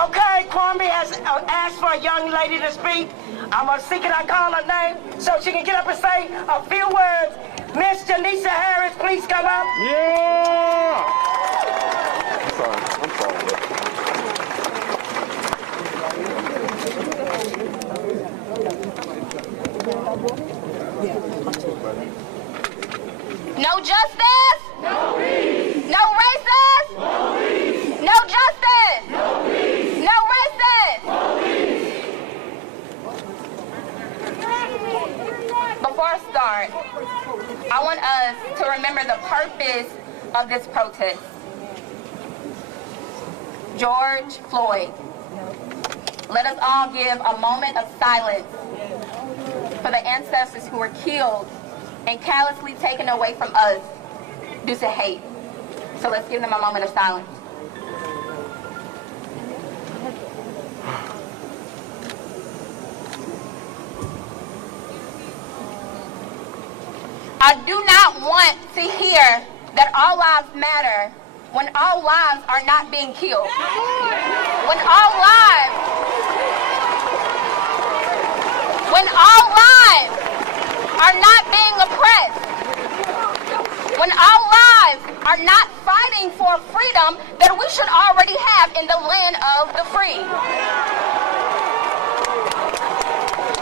Okay, Kwame has asked for a young lady to speak. I'm going to see can I call her name so she can get up and say a few words. Miss Janisa Harris, please come up. Yeah! I'm sorry. No justice? No peace. No racist? No peace. No justice? No peace. No racist? No peace. Before I start, I want us to remember the purpose of this protest. George Floyd. Let us all give a moment of silence for the ancestors who were killed and callously taken away from us due to hate. So let's give them a moment of silence. I do not want to hear that all lives matter when all lives are not being killed. When all lives are not being oppressed. When our lives are not fighting for freedom that we should already have in the land of the free.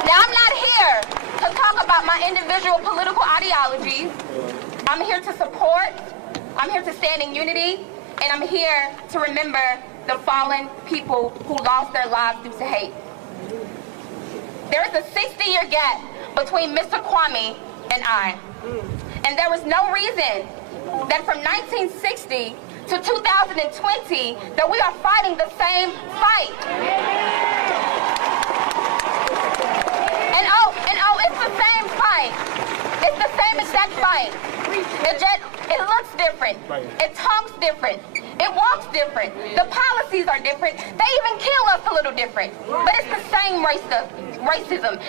Now, I'm not here to talk about my individual political ideologies. I'm here to support, I'm here to stand in unity, and I'm here to remember the fallen people who lost their lives due to hate. There is a 60-year gap between Mr. Kwame and I. And there was no reason that from 1960 to 2020 that we are fighting the same fight. And it's the same fight. It's the same exact fight. It looks different. It talks different. It walks different. The policies are different. They even kill us a little different. But it's the same racism.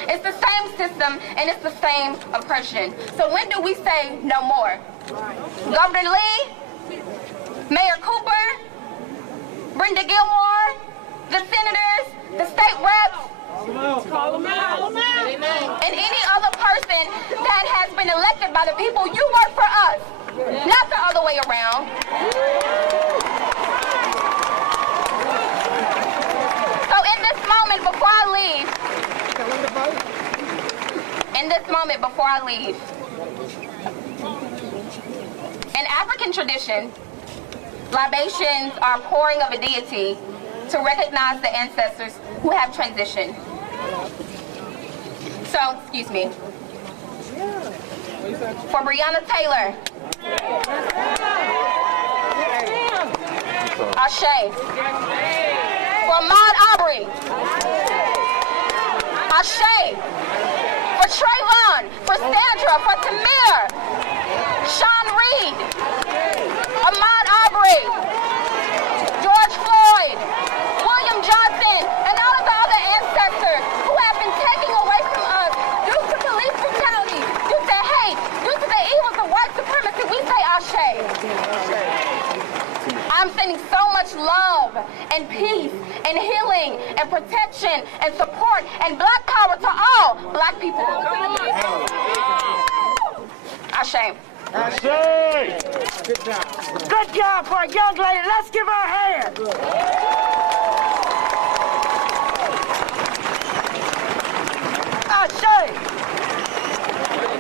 It's the same system, and it's the same oppression. So when do we say no more? Governor Lee, Mayor Cooper, Brenda Gilmore, the senators, the state reps, Call them out. and any other person that has been elected by the people, you work for us, not the other way around. So in this moment before I leave, African tradition, libations are pouring of a deity to recognize the ancestors who have transitioned. So, excuse me. For Breonna Taylor, Ashe. For Ahmaud Arbery, Ashe. For Trayvon, for Sandra, for Tamir, Sean Reed, Ahmaud Arbery, George Floyd, William Johnson, and all of the other ancestors who have been taken away from us due to police brutality, due to hate, due to the evils of white supremacy, we say Ashe. I'm sending so much love and peace and healing and protection and support and black power to all black people. Ashe. Ashe. Good job. Good job for a young lady. Let's give her a hand. Ashe.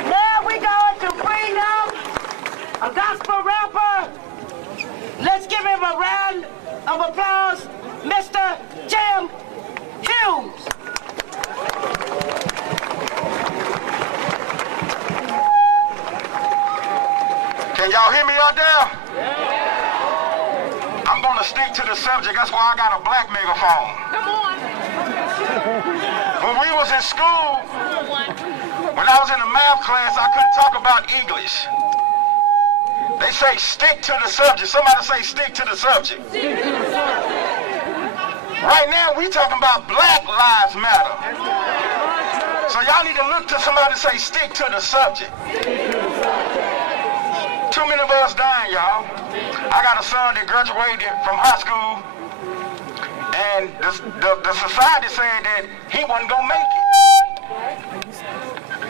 Now we going to bring up a gospel rapper. Let's give him a round of applause, Mr. Jim Hughes. Can y'all hear me out there? I'm going to stick to the subject. That's why I got a black megaphone. Come on. When we was in school, when I was in the math class, I couldn't talk about English. They say stick to the subject. Somebody say stick to the subject. Right now, we talking about Black Lives Matter. So y'all need to look to somebody and say stick to the subject. Too many of us dying, y'all. I got a son that graduated from high school, and the society saying that he wasn't gonna make it.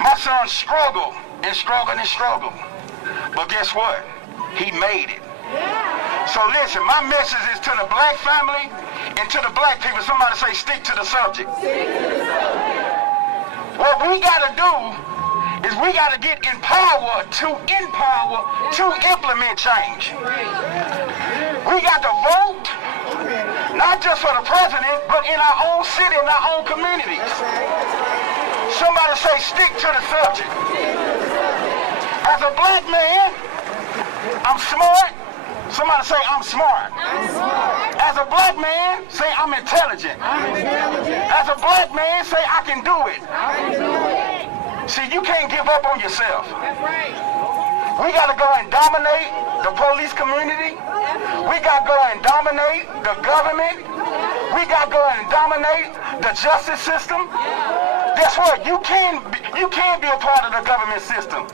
My son struggled and struggled and struggled. But guess what? He made it. So listen, my message is to the black family and to the black people. Somebody say stick to the subject. What we gotta do is we gotta get empowered to implement change. We got to vote, not just for the president, but in our own city, in our own communities. Somebody say stick to the subject. As a black man, I'm smart. Somebody say I'm smart. As a black man, say I'm intelligent. As a black man, say I can do it. See, you can't give up on yourself. We got to go and dominate the police community. We got to go and dominate the government. We got to go and dominate the justice system. Guess what? You can be a part of the government system.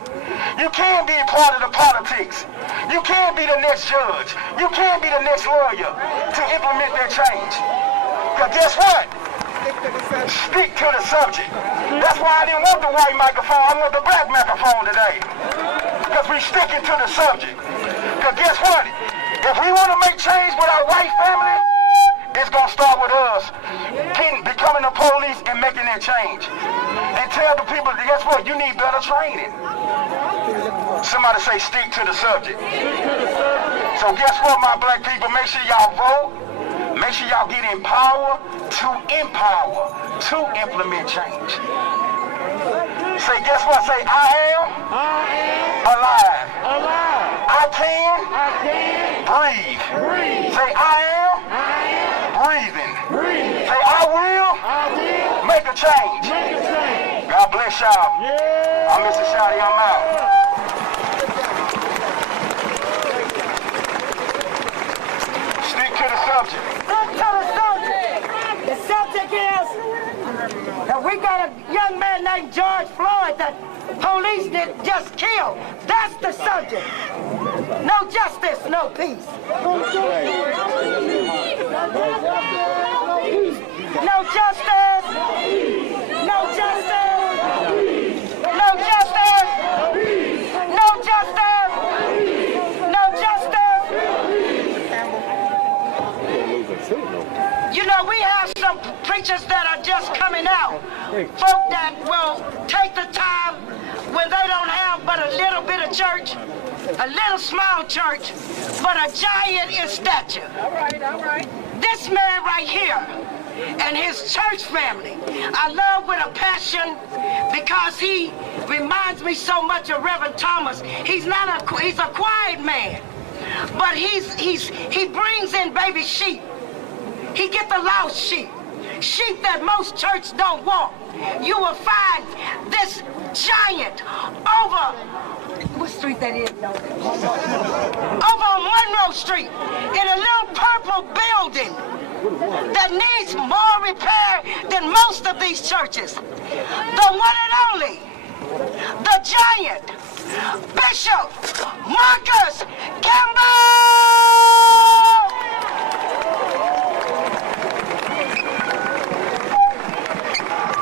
You can be a part of the politics. You can be the next judge. You can be the next lawyer to implement that change. Because guess what? Stick to the subject. That's why I didn't want the white microphone. I want the black microphone today. Because we sticking to the subject. Because guess what? If we want to make change with our white family, it's going to start with us becoming the police and making that change. And tell the people, guess what? You need better training. Somebody say stick to the subject. So guess what, my black people? Make sure y'all vote. Make sure y'all get empowered to implement change. Say, guess what? Say, I am alive. I can breathe. Say, I am breathing. Say, I will make a change. God bless y'all. I'm Mr. Shotty. I'm out. Stick to the subject. Stick to the subject. The subject is that we got a young man named George Floyd that police did just kill. That's the subject. No justice, no peace. No justice. No justice. No justice. No justice. No justice. No justice. You know, we have some preachers that are just coming out. Folk that will take the time when they don't have but a little bit of church, a little small church, but a giant in stature. All right. This man right here and his church family, I love with a passion because he reminds me so much of Reverend Thomas. He's a quiet man, but he brings in baby sheep. He get the lost sheep that most churches don't want. You will find this giant over, what street that is? Over on Monroe Street in a little purple building that needs more repair than most of these churches. The one and only, the giant, Bishop Marcus Campbell!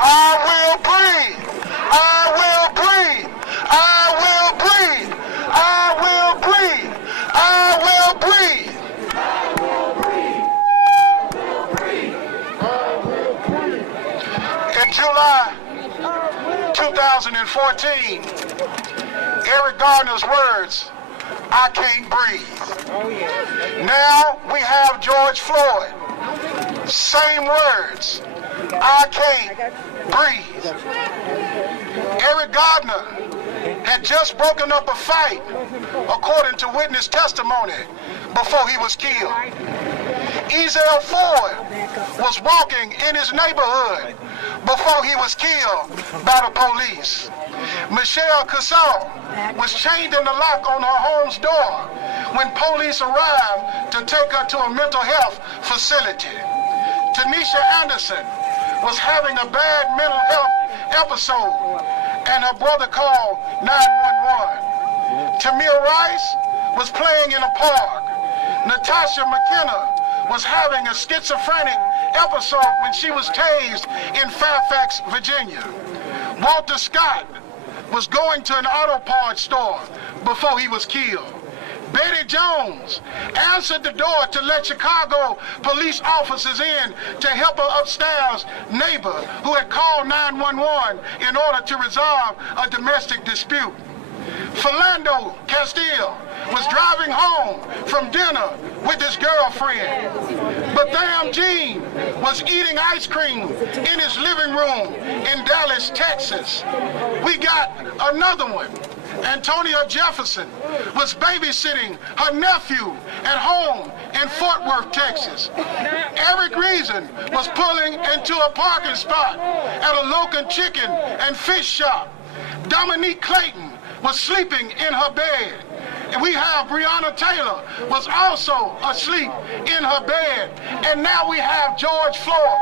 I will breathe. I will breathe. I will breathe. I will breathe. I will breathe. In July 2014, Eric Garner's words, I can't breathe. Now we have George Floyd. Same words. I can't breathe. Eric Gardner had just broken up a fight, according to witness testimony, before he was killed. Ezell Ford was walking in his neighborhood before he was killed by the police. Michelle Cassell was chained in the lock on her home's door when police arrived to take her to a mental health facility. Tanisha Anderson was having a bad mental health episode and her brother called 911. Tamir Rice was playing in a park. Natasha McKenna was having a schizophrenic episode when she was tased in Fairfax, Virginia. Walter Scott was going to an auto parts store before he was killed. Betty Jones answered the door to let Chicago police officers in to help her upstairs neighbor who had called 911 in order to resolve a domestic dispute. Philando Castile was driving home from dinner with his girlfriend. But Bam Jean was eating ice cream in his living room in Dallas, Texas. We got another one. Antonia Jefferson was babysitting her nephew at home in Fort Worth, Texas. Eric Reason was pulling into a parking spot at a local chicken and fish shop. Dominique Clayton was sleeping in her bed. And we have Breonna Taylor was also asleep in her bed. And now we have George Floyd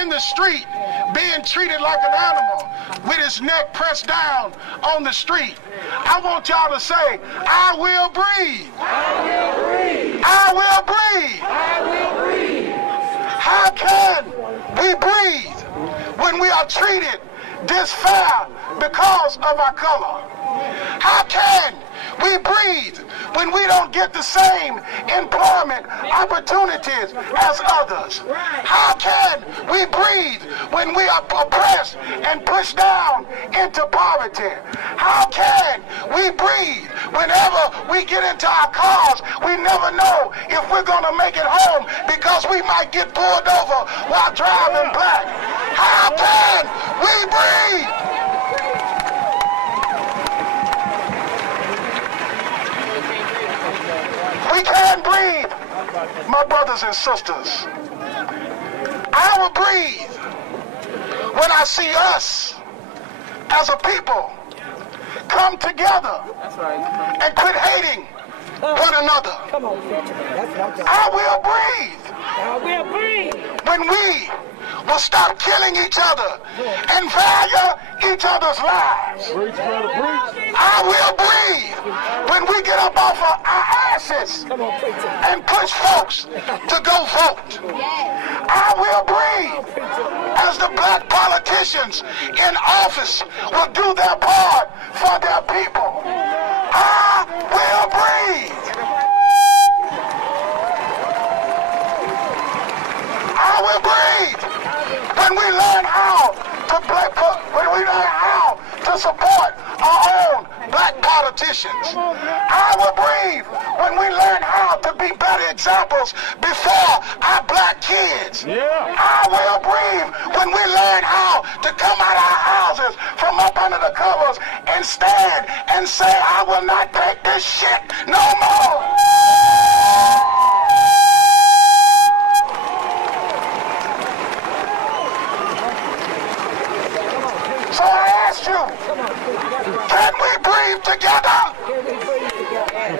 in the street being treated like an animal with his neck pressed down on the street. I want y'all to say, I will breathe. I will breathe. I will breathe. I will breathe. How can we breathe when we are treated this fair because of our color? How can we breathe when we don't get the same employment opportunities as others? How can we breathe when we are oppressed and pushed down into poverty? How can we breathe whenever we get into our cars? We never know if we're going to make it home because we might get pulled over while driving black. How can we breathe? We can't breathe, my brothers and sisters. I will breathe when I see us as a people come together and quit hating one another. I will breathe. I will breathe when we will stop killing each other and value each other's lives. I will breathe when we get up off of our asses and push folks to go vote. I will breathe as the black politicians in office will do their part for their people. I will breathe. I will breathe when we learn how to support our politicians. I will breathe when we learn how to be better examples before our black kids. I will breathe when we learn how to come out of our houses from up under the covers and stand and say, I will not take this shit no more. So I ask you, can we breathe together?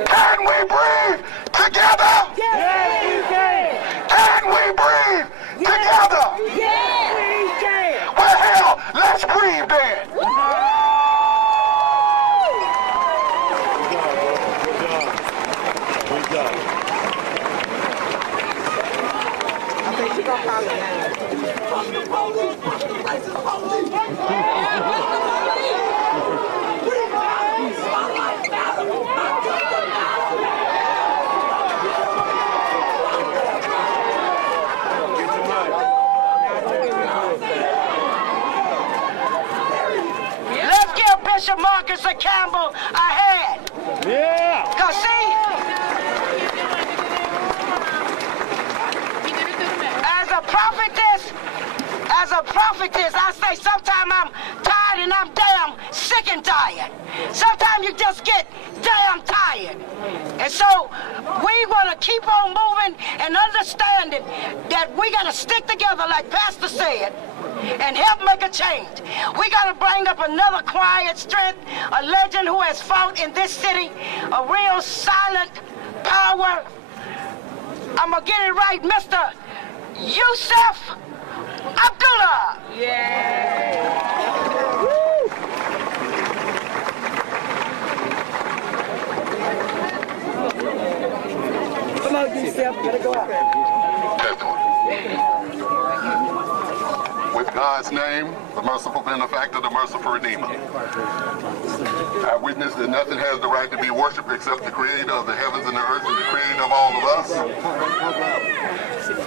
Can we breathe together? Yes, we can. Can we breathe together? Yes, we can. Well, hell, let's breathe then. Good job. I think she's going to call it now. Let's give Bishop Marcus a Campbell a hand. Yeah. Cause see, as a prophetess, I say sometimes I'm tired and I'm damn sick and tired. Sometimes you just get damn tired. And so we want to keep on moving and understanding that we got to stick together like Pastor said and help make a change. We got to bring up another quiet strength, a legend who has fought in this city, a real silent power. I'm going to get it right, Mr. Yusuf Abdullah. Come on, Yusuf, gotta go out. With God's name, the merciful benefactor, the merciful redeemer. I witness that nothing has the right to be worshipped except the creator of the heavens and the earth and the creator of all of us.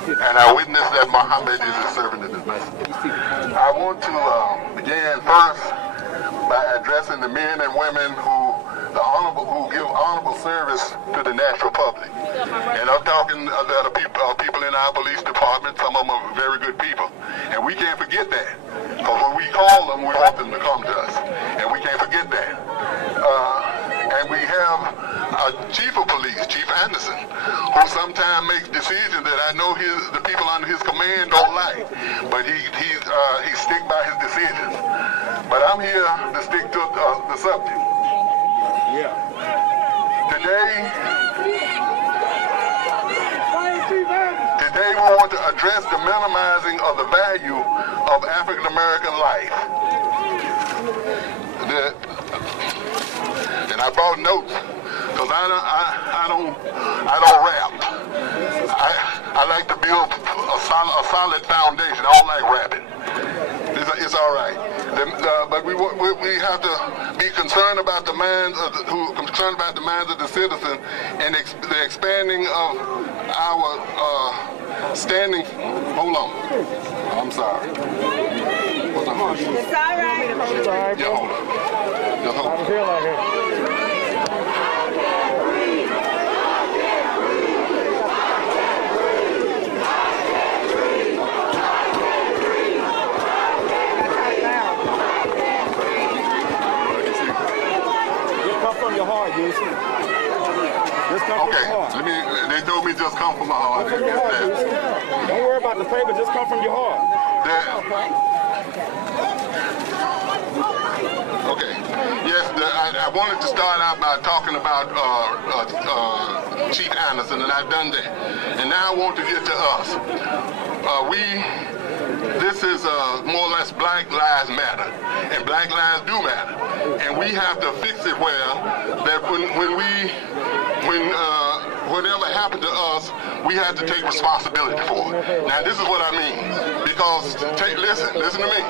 And I witness that Muhammad is his servant and his messenger. I want to begin first by addressing the men and women who give honorable service to the natural public. And I'm talking about people in our police department. Some of them are very good people. And we can't forget that. Because when we call them, we want them to come to us. And we can't forget that. And we have a chief of police, Chief Anderson, who sometimes makes decisions that I know the people under his command don't like. But he sticks by his decisions. But I'm here to stick to the subject. Today we want to address the minimizing of the value of African American life. And I brought notes because I don't rap. I like to build a solid foundation. I don't like rapping. It's all right. But we have to be concerned about the minds of the citizen and the expanding of our standing. Hold on. I'm sorry. What's up? It's all right. It's all right. Yeah, hold on. Just hold on. I feel like it. Okay, they told me just come from my heart. Don't worry about the paper, just come from your heart. Okay, yes, I wanted to start out by talking about Chief Anderson, and I've done that. And now I want to get to us. This is more or less Black Lives Matter, and Black Lives do matter. And we have to fix it where that whatever happened to us, we have to take responsibility for it. Now this is what I mean, because listen to me.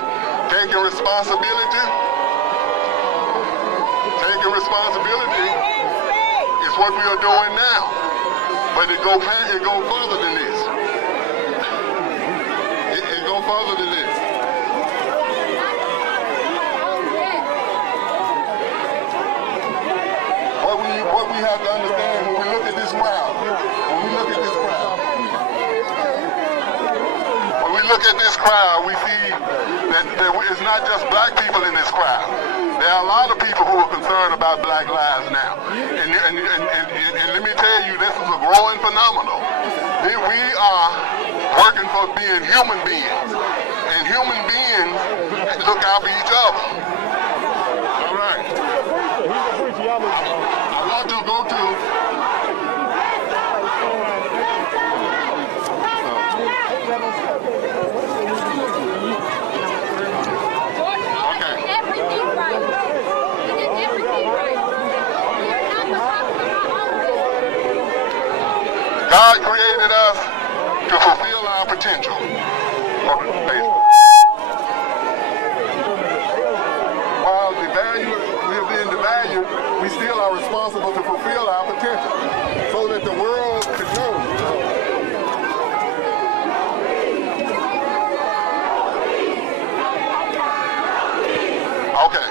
Taking responsibility is what we are doing now, but it go further than this. It go further than this. what we have to understand when we look at this crowd, we see that it's not just black people in this crowd. There are a lot of people who are concerned about black lives now. And let me tell you, this is a growing phenomenon. We are working for being human beings. And human beings look out for each other. All right. I want to go to... God created us to fulfill our potential. While the value we're being devalued, we still are responsible to fulfill our potential so that the world could know. Okay.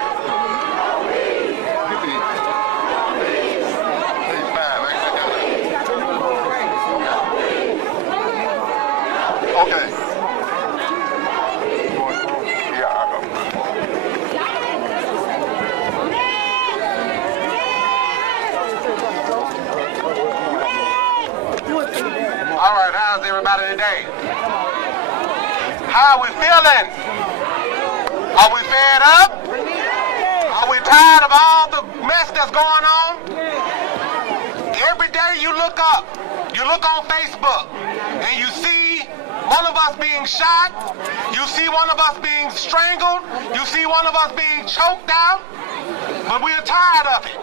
Okay. All right, how's everybody today? How are we feeling? Are we fed up? Are we tired of all the mess that's going on? Every day you look up, you look on Facebook, and you see one of us being shot, you see one of us being strangled, you see one of us being choked out, but we're tired of it.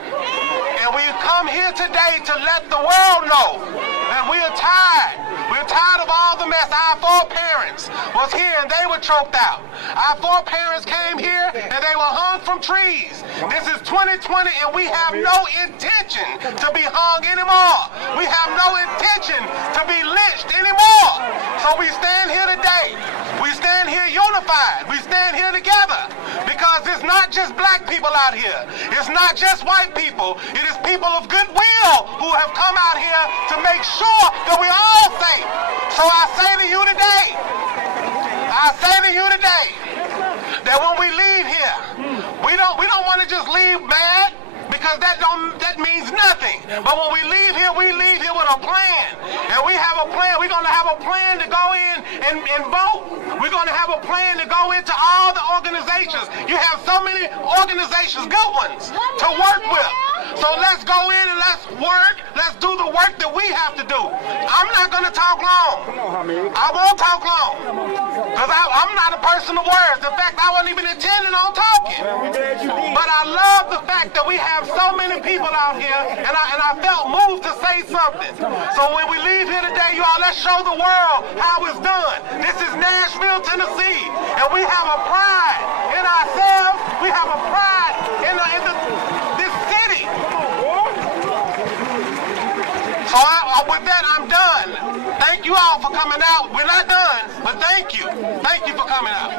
And we come here today to let the world know that we are tired. We're tired of all the mess. Our foreparents was here and they were choked out. Our foreparents came here and they were hung from trees. This is 2020 and we have no intention to be hung anymore. We have no intention to be lynched anymore. So we stand here today. We stand here unified. We stand here together because it's not just black people out here. It's not just white people. It is people of goodwill who have come out here to make sure that we're all safe. So I say to you today, that when we leave here, we don't want to just leave mad because that means nothing. But when we leave here with a plan. And we have a plan. We're going to have a plan to go in and vote. We're going to have a plan to go into all the organizations. You have so many organizations, good ones, to work with. So let's go in and let's work. Let's do the work that we have to do. I'm not going to talk long. I won't talk long. Because I'm not a person of words. In fact, I wasn't even intending on talking. But I love the fact that we have so many people out here, and I felt moved to say something. So when we leave here today, you all, let's show the world how it's done. This is Nashville, Tennessee, and we have a pride in ourselves. We have a pride in this city. So with that, I'm done. Thank you all for coming out. We're not done, but thank you. Thank you for coming out.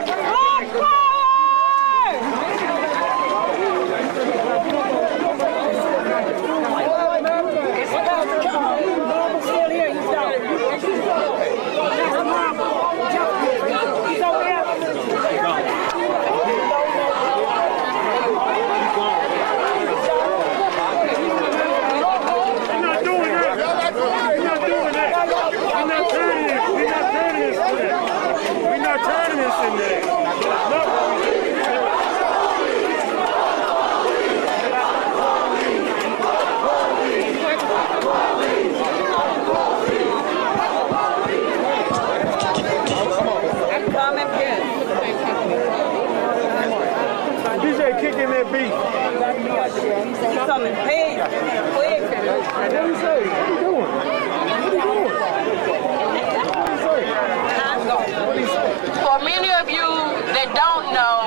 For many of you that don't know,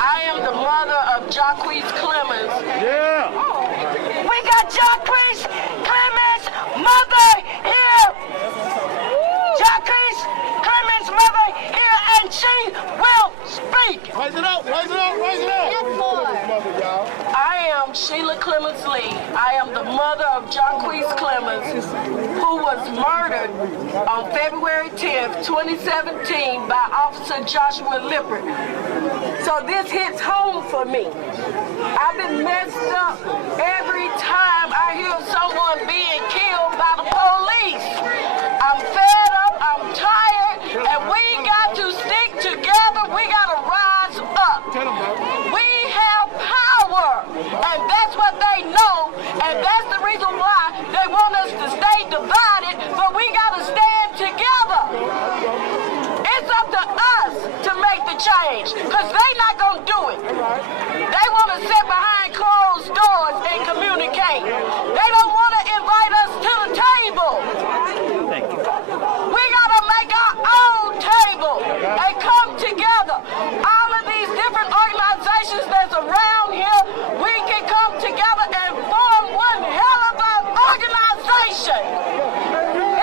I am the mother of Jacquees Clemens. Yeah. We got Jacquees Clemens' mother here. Jacquees Clemens' mother here, and she will speak. Rise it up, rise it up, rise it up. I am Sheila Clemens Lee. I am the mother of Jacquees Clemens, who was murdered on February 10th, 2017 by Officer Joshua Lippert. So this hits home for me. I've been messed up every time I hear of someone being killed by the police. I'm fed up, I'm tired, and we got to stick together. We got to rise up. We have power, and that's what they know, and that's the reason why they want us to stay divided, but we got to stand together. It's up to us to make the change, because they're not going to do it. They want to sit behind closed doors and communicate. They don't want to invite us to the table. We got to make our own table and come together. All of these different organizations that's around here, we can come together and form one hell of an organization.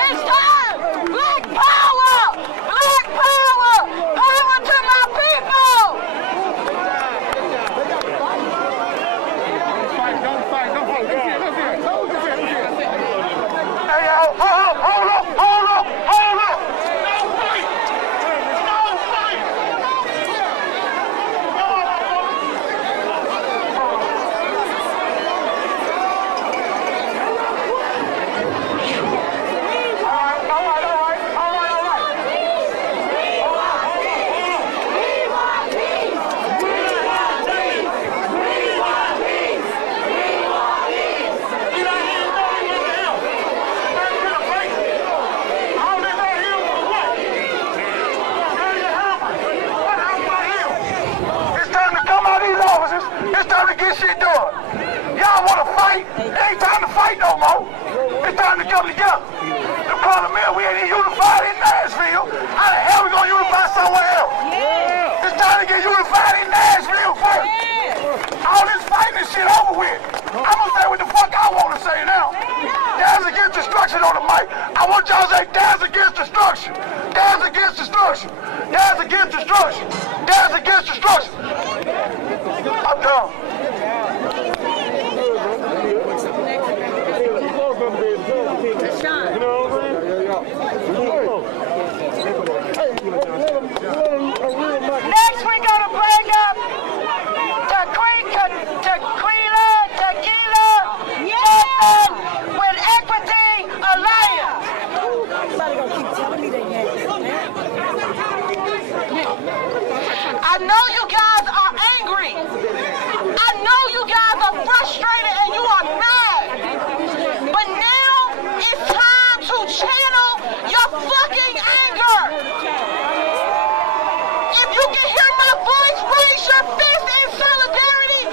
It's time. Black power! Black power! Power to my people! Don't fight. Hey, y'all, hold up. It's time to get shit done. Y'all want to fight? It ain't time to fight no more. It's time to come together. The parliament, we ain't unified in Nashville. How the hell we gonna unify somewhere else? It's time to get unified in Nashville first. All this fighting and shit over with. I'm gonna say what the fuck I want to say now. Dance against destruction on the mic. I want y'all to say dance against destruction. Dance against destruction. Dance against destruction. Dance against destruction. I'm done. Next, we're going to bring up Tequila with Equity Alliance. Somebody going to keep telling me that. I know you guys are angry. I know you guys are frustrated and you are mad. But now it's time to channel your fucking anger. If you can hear my voice, raise your fist in solidarity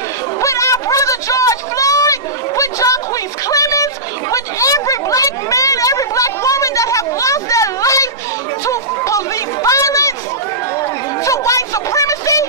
with our brother George Floyd, with Jacquees Clemens, with every black man, every black woman that have lost their life to police violence, to white supremacy.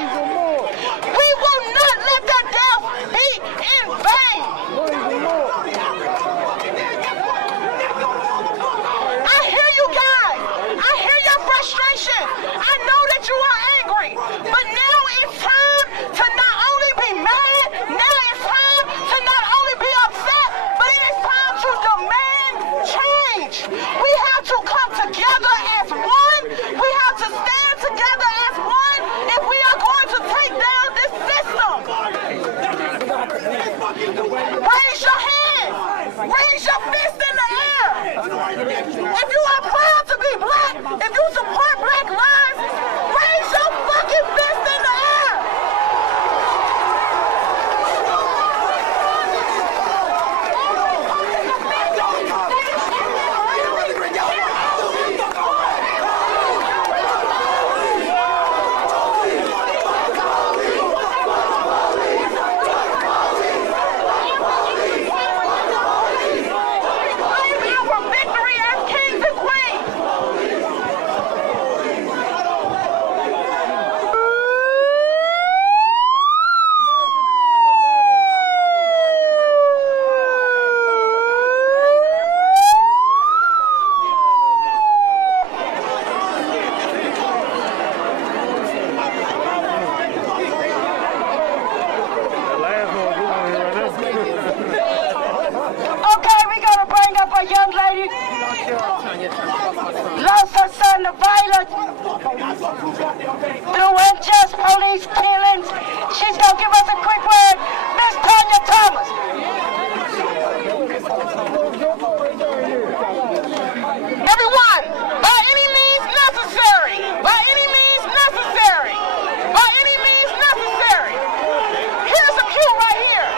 a young lady lost her son to violence through unjust police killings. She's going to give us a quick word. Miss Tanya Thomas. Everyone, by any means necessary, by any means necessary, by any means necessary. Here's a cue right here.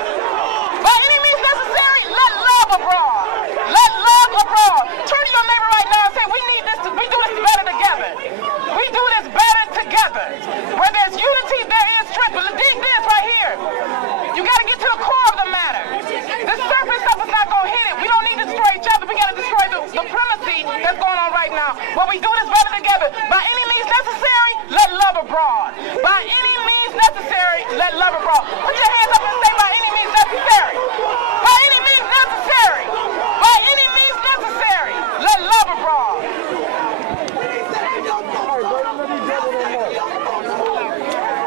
By any means necessary, let love abroad. Let love abroad. Turn to your neighbor right now and say, we need this, we do this better together. We do this better together. Where there's unity, there is strength. But dig this right here. You got to get to the core of the matter. The surface stuff is not going to hit it. We don't need to destroy each other. We got to destroy the primacy that's going on right now. But we do this better together. By any means necessary, let love abroad. By any means necessary, let love abroad. Put your hands up and say, by any means necessary. By any means necessary. By any means necessary, let love abroad.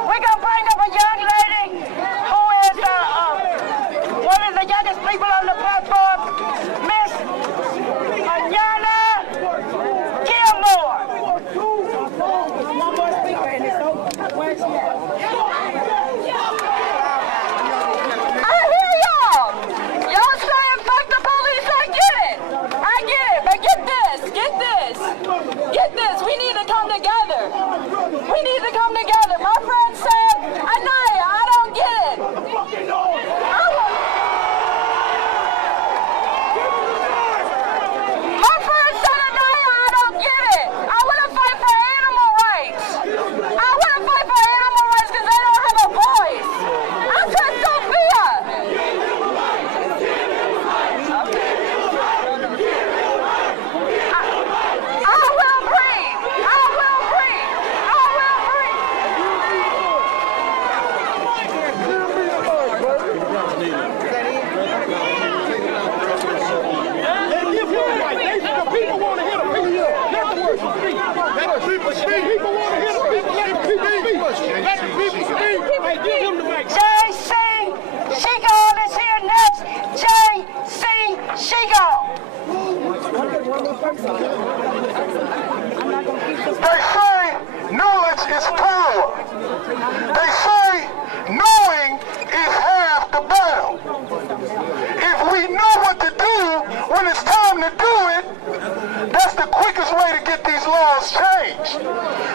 We're going to bring up a young lady who is one of the youngest people on the platform, Miss Gilmore. I hear y'all. Y'all saying fuck the police. I get it. But get this. Get this. We need to come together. My friend said, Anaya, I don't get it. My friend said, Anaya, I don't get it. I want to fight for animal rights. I want to fight for animal rights because they don't have a voice. I said, Sophia. I will breathe. J.C. Shigon is here next. J.C. Shigon. They say knowledge is power. They say knowing is half the battle. If we know what to do when it's time to do it, that's the quickest way to get these laws changed.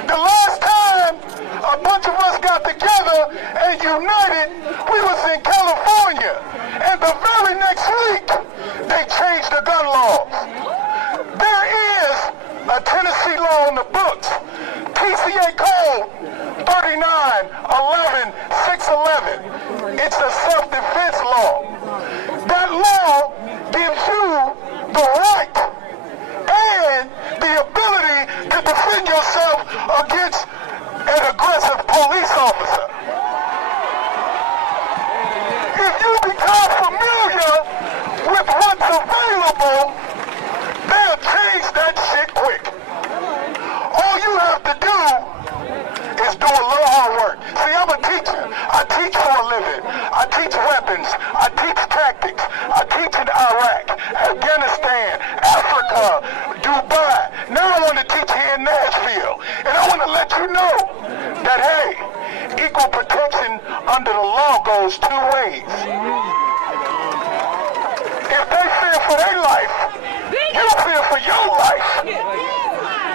The last time a bunch of us got together and united, we was in California. And the very next week, they changed the gun laws. There is a Tennessee law in the books, TCA Code 39-11-611. It's a self-defense law. That law gives you the right and the ability to defend yourself against an aggressive police officer. If you become familiar with what's available, they'll change that shit quick. All you have to do is do a little hard work. See, I'm a teacher. I teach for a living. I teach weapons. I teach tactics. I teach in Iraq, Afghanistan, Africa, Dubai. Now I want to teach here in Nashville. And I want to let you know that, hey, equal protection under the law goes two ways. If they fear for their life, you fear for your life.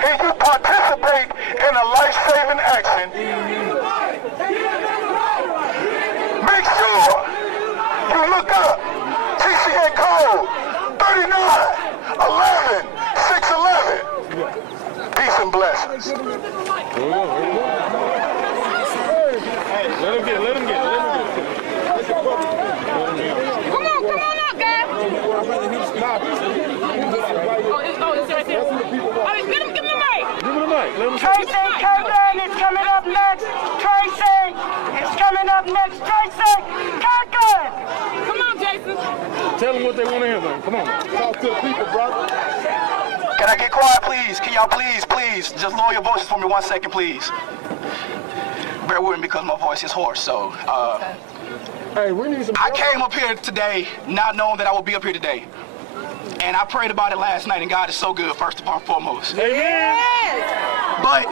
And you participate in a life-saving action, make sure you look up TCA Code 39-11-611. Peace and blessings. Let him get. Come on up, guys. It's right there. Give him the mic. Tracy Kirkland is coming up next. Tracy is coming up next. Tracy Kirkland. Come on, Jason. Tell them what they want to hear, man. Come on. Talk to the people, brother. Can I get quiet, please? Can y'all please, just lower your voices for me 1 second, please? Bear with me because my voice is hoarse, so. Hey, we need some. I came up here today not knowing that I would be up here today. And I prayed about it last night, and God is so good, first and foremost. Amen. But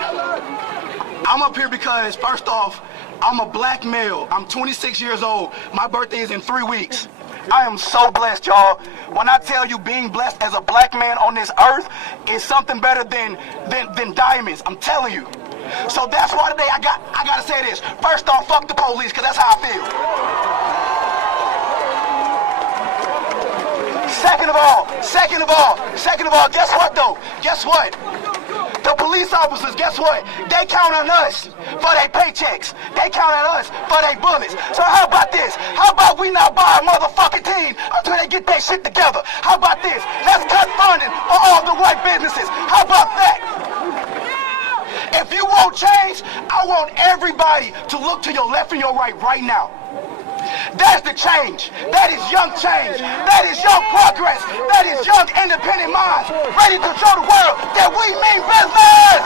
I'm up here because, first off, I'm a black male. I'm 26 years old. My birthday is in 3 weeks. I am so blessed, y'all. When I tell you being blessed as a black man on this earth is something better than diamonds, I'm telling you. So that's why today I gotta say this. First off, fuck the police, because that's how I feel. Second of all, guess what though? Guess what? The police officers, guess what? They count on us for their paychecks. They count on us for their bullets. So how about this? How about we not buy a motherfucking team until they get their shit together? How about this? Let's cut funding for all the white businesses. How about that? If you want change, I want everybody to look to your left and your right now. That's the change. That is young change. That is young progress. That is young independent minds ready to show the world that we mean business.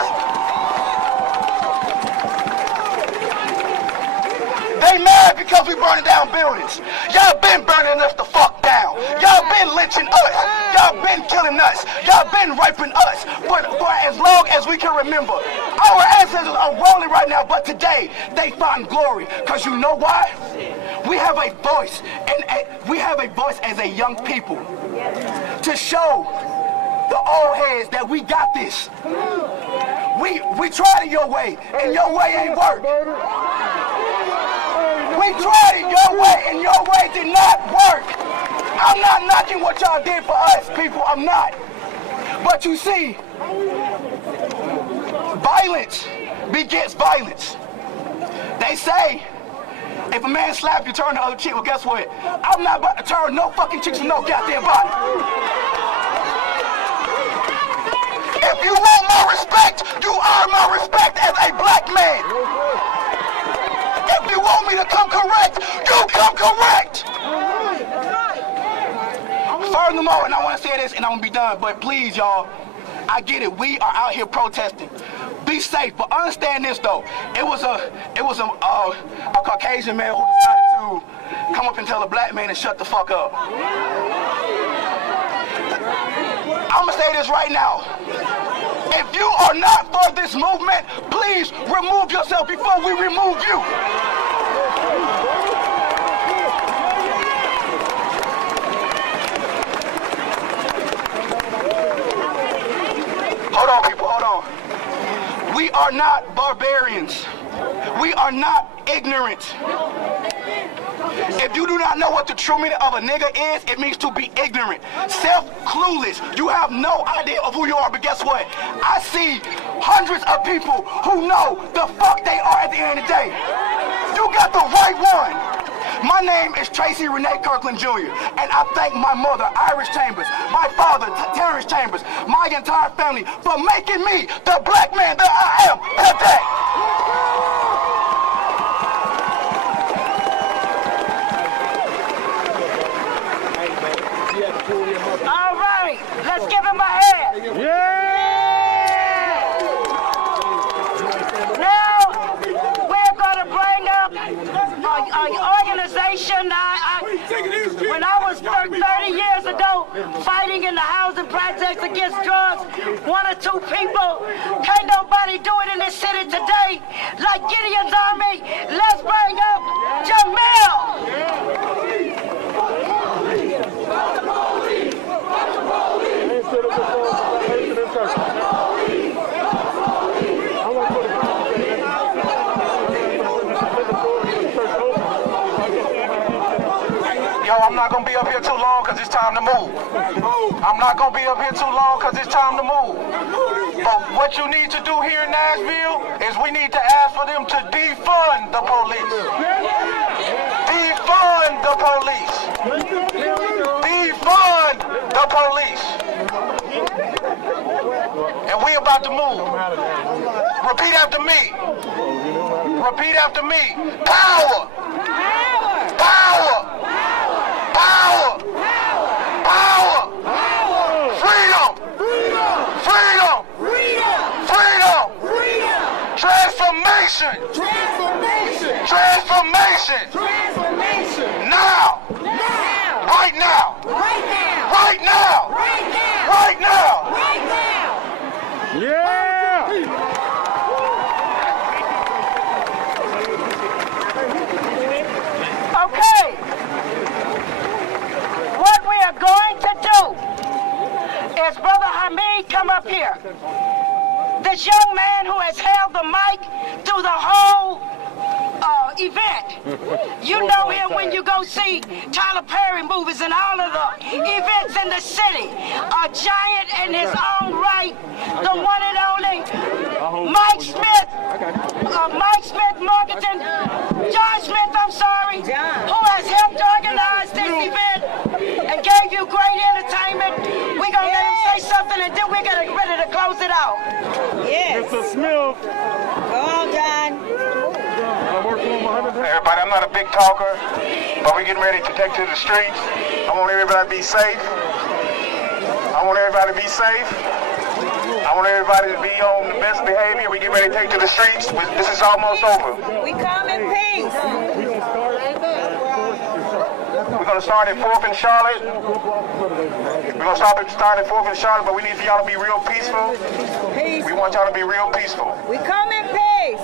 They mad because we burning down buildings. Y'all been burning us the fuck down. Y'all been lynching us. Y'all been killing us. Y'all been raping us. But for as long as we can remember, our ancestors are rolling right now, but today they find glory. Because you know why? We have a voice, and we have a voice as a young people to show the old heads that we got this. We tried it your way, and your way ain't work. We tried it your way, and your way did not work. I'm not knocking what y'all did for us, people. I'm not. But you see, violence begets violence. They say, if a man slaps you, turn the other cheek. Well, guess what? I'm not about to turn no fucking chicks with no goddamn body. If you want my respect, you earn my respect as a black man. If you want me to come correct, you come correct. Furthermore, and I want to say this, and I'm gonna be done. But please, y'all, I get it. We are out here protesting. Be safe, but understand this though. It was a Caucasian man who decided to come up and tell a black man to shut the fuck up. I'ma say this right now. If you are not for this movement, please remove yourself before we remove you. Hold on, people, hold on. We are not barbarians. We are not ignorant. If you do not know what the true meaning of a nigga is, it means to be ignorant. Self-clueless. You have no idea of who you are, but guess what? I see hundreds of people who know the fuck they are at the end of the day. You got the right one. My name is Tracy Renee Kirkland Jr., and I thank my mother, Iris Chambers, my father, Terrence Chambers, my entire family for making me the black man that I am today. All right, let's give him a hand. Now, we're going to bring up an organization. When I was 30 years ago fighting in the housing projects against drugs, 1 or 2 people, can't nobody do it in this city today like Gideon's Army. Let's bring up Jamil. Yo, I'm not gonna be up here too long because it's time to move. I'm not gonna be up here too long because it's time to move. But what you need to do here in Nashville is we need to ask for them to defund the police. Defund the police. Defund the police. And we about to move. Repeat after me. Repeat after me. Power. Power. Power! Power! Freedom! Freedom! Freedom! Transformation! Transformation! Now! Right now! Right now! up here. This young man who has held the mic through the whole event. You know him when you go see Tyler Perry movies and all of the events in the city. A giant in his own right, the one and only Mike Smith, Marketing, John Smith, I'm sorry, who has helped organize this event and gave you great entertainment. We're going to let him say something and then we're going to get ready to close it out. Yes. Mr. Smith. Go on, John. Everybody, I'm not a big talker, but we're getting ready to take to the streets. I want everybody to be safe. I want everybody to be safe. I want everybody to be on the best behavior. We get ready to take to the streets. This is almost over. We come in peace. We're going to start at 4th and Charlotte. We're going to start at 4th and Charlotte, but we need for y'all to be real peaceful. We want y'all to be real peaceful. We come in peace.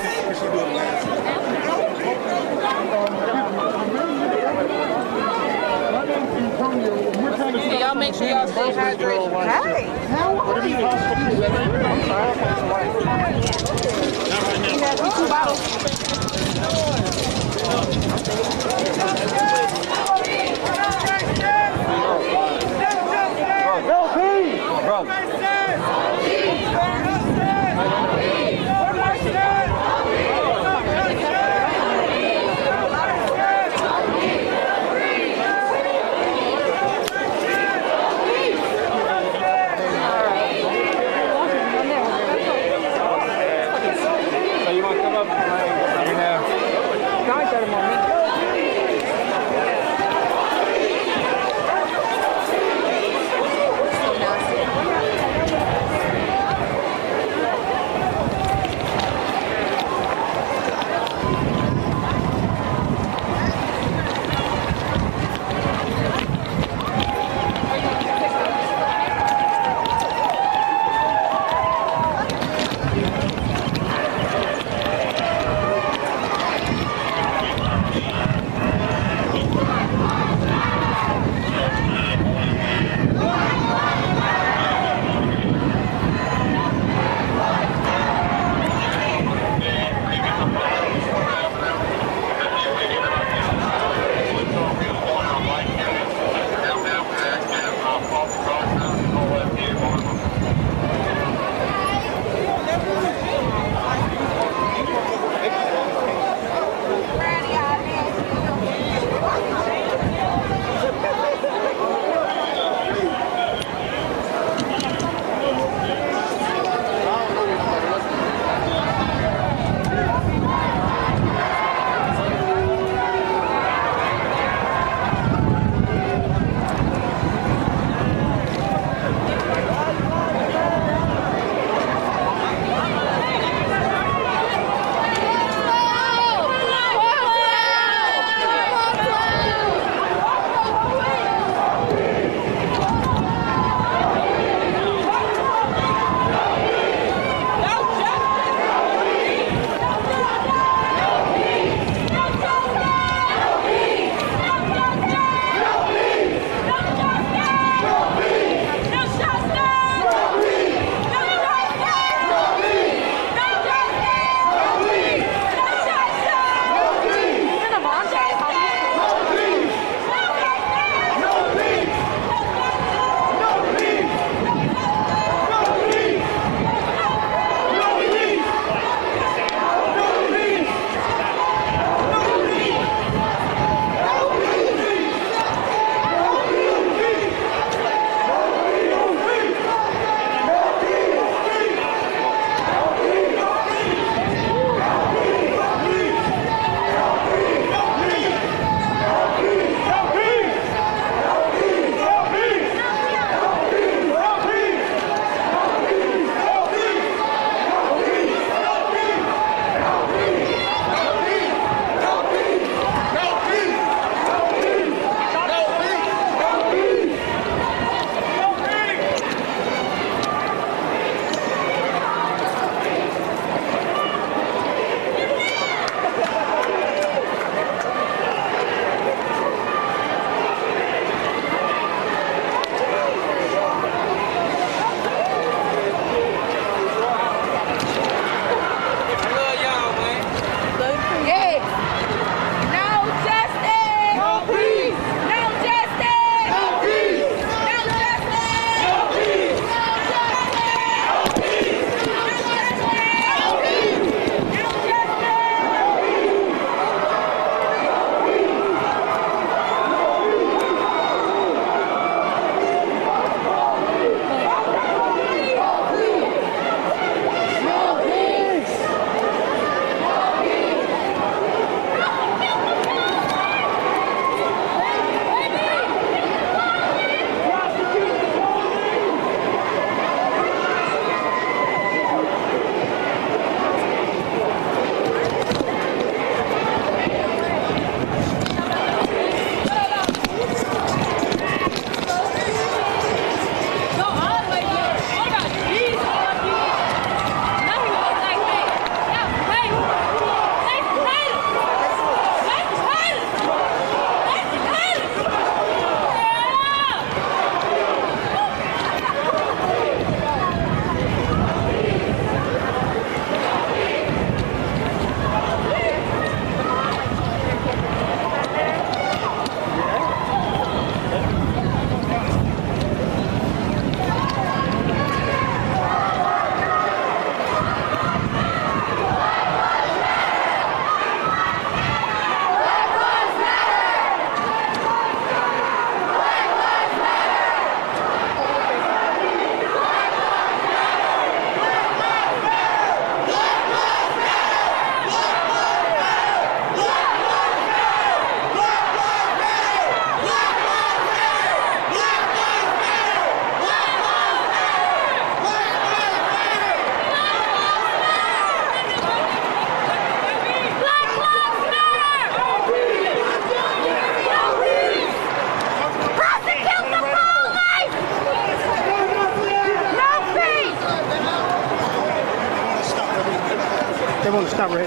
Y'all make sure y'all stay hydrated. Hey, how are you? Two bottles.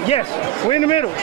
Yes, we're in the middle.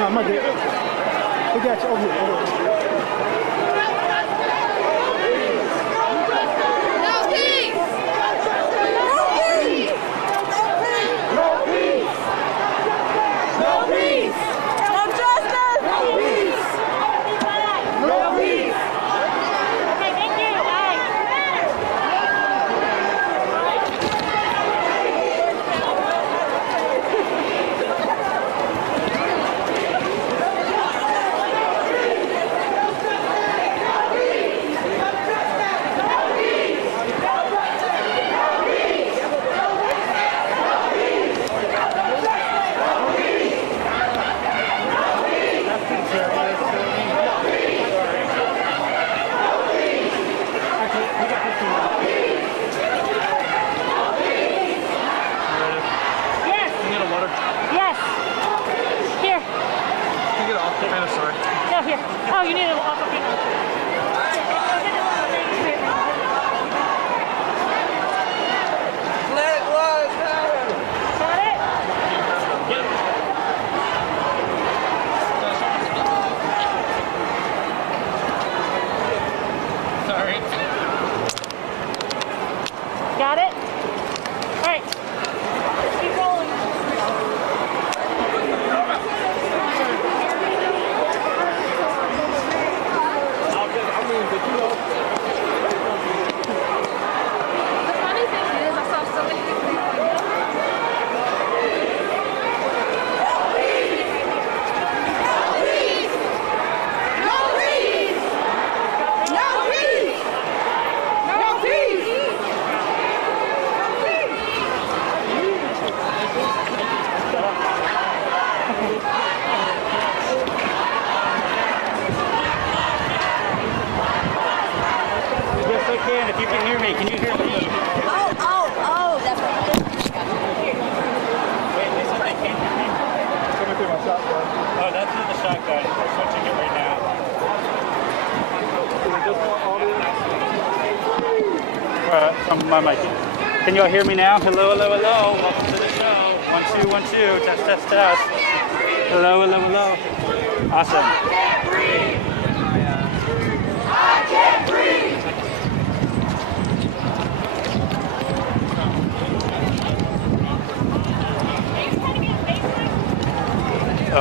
I'm not good. We got you over here. No peace! No peace! No peace! No justice! No peace! No peace! Okay, thank you. Oh, you need a walk up here. Black Lives Matter. Got it? Sorry. Got it? All right. Let's keep rolling. If you can hear me, can you hear me? Oh, that's right. Wait, they said they can't hear me. Coming through my shotgun. Oh, that's through the shotgun. We're switching it right now. From my mic. Can y'all hear me now? Hello, hello, hello. Welcome to the show. 1, 2, 1, 2. Test, test, test. Hello, hello, hello. Awesome. I can't breathe. Oh.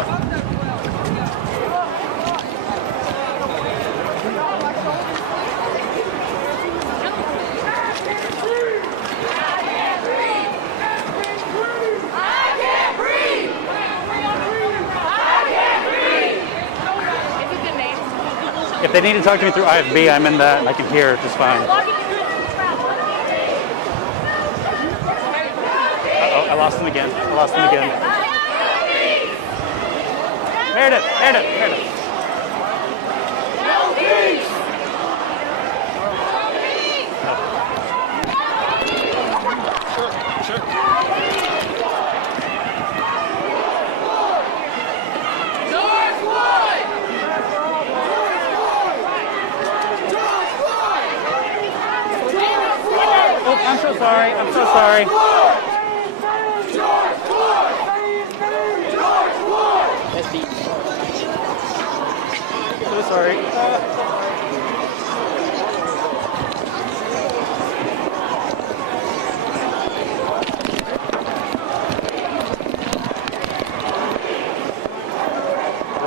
If they need to talk to me through IFB, I'm in that and I can hear just fine. Uh-oh, I lost them again. Meredith. No peace! Sure. Oh, I'm so sorry. So sorry.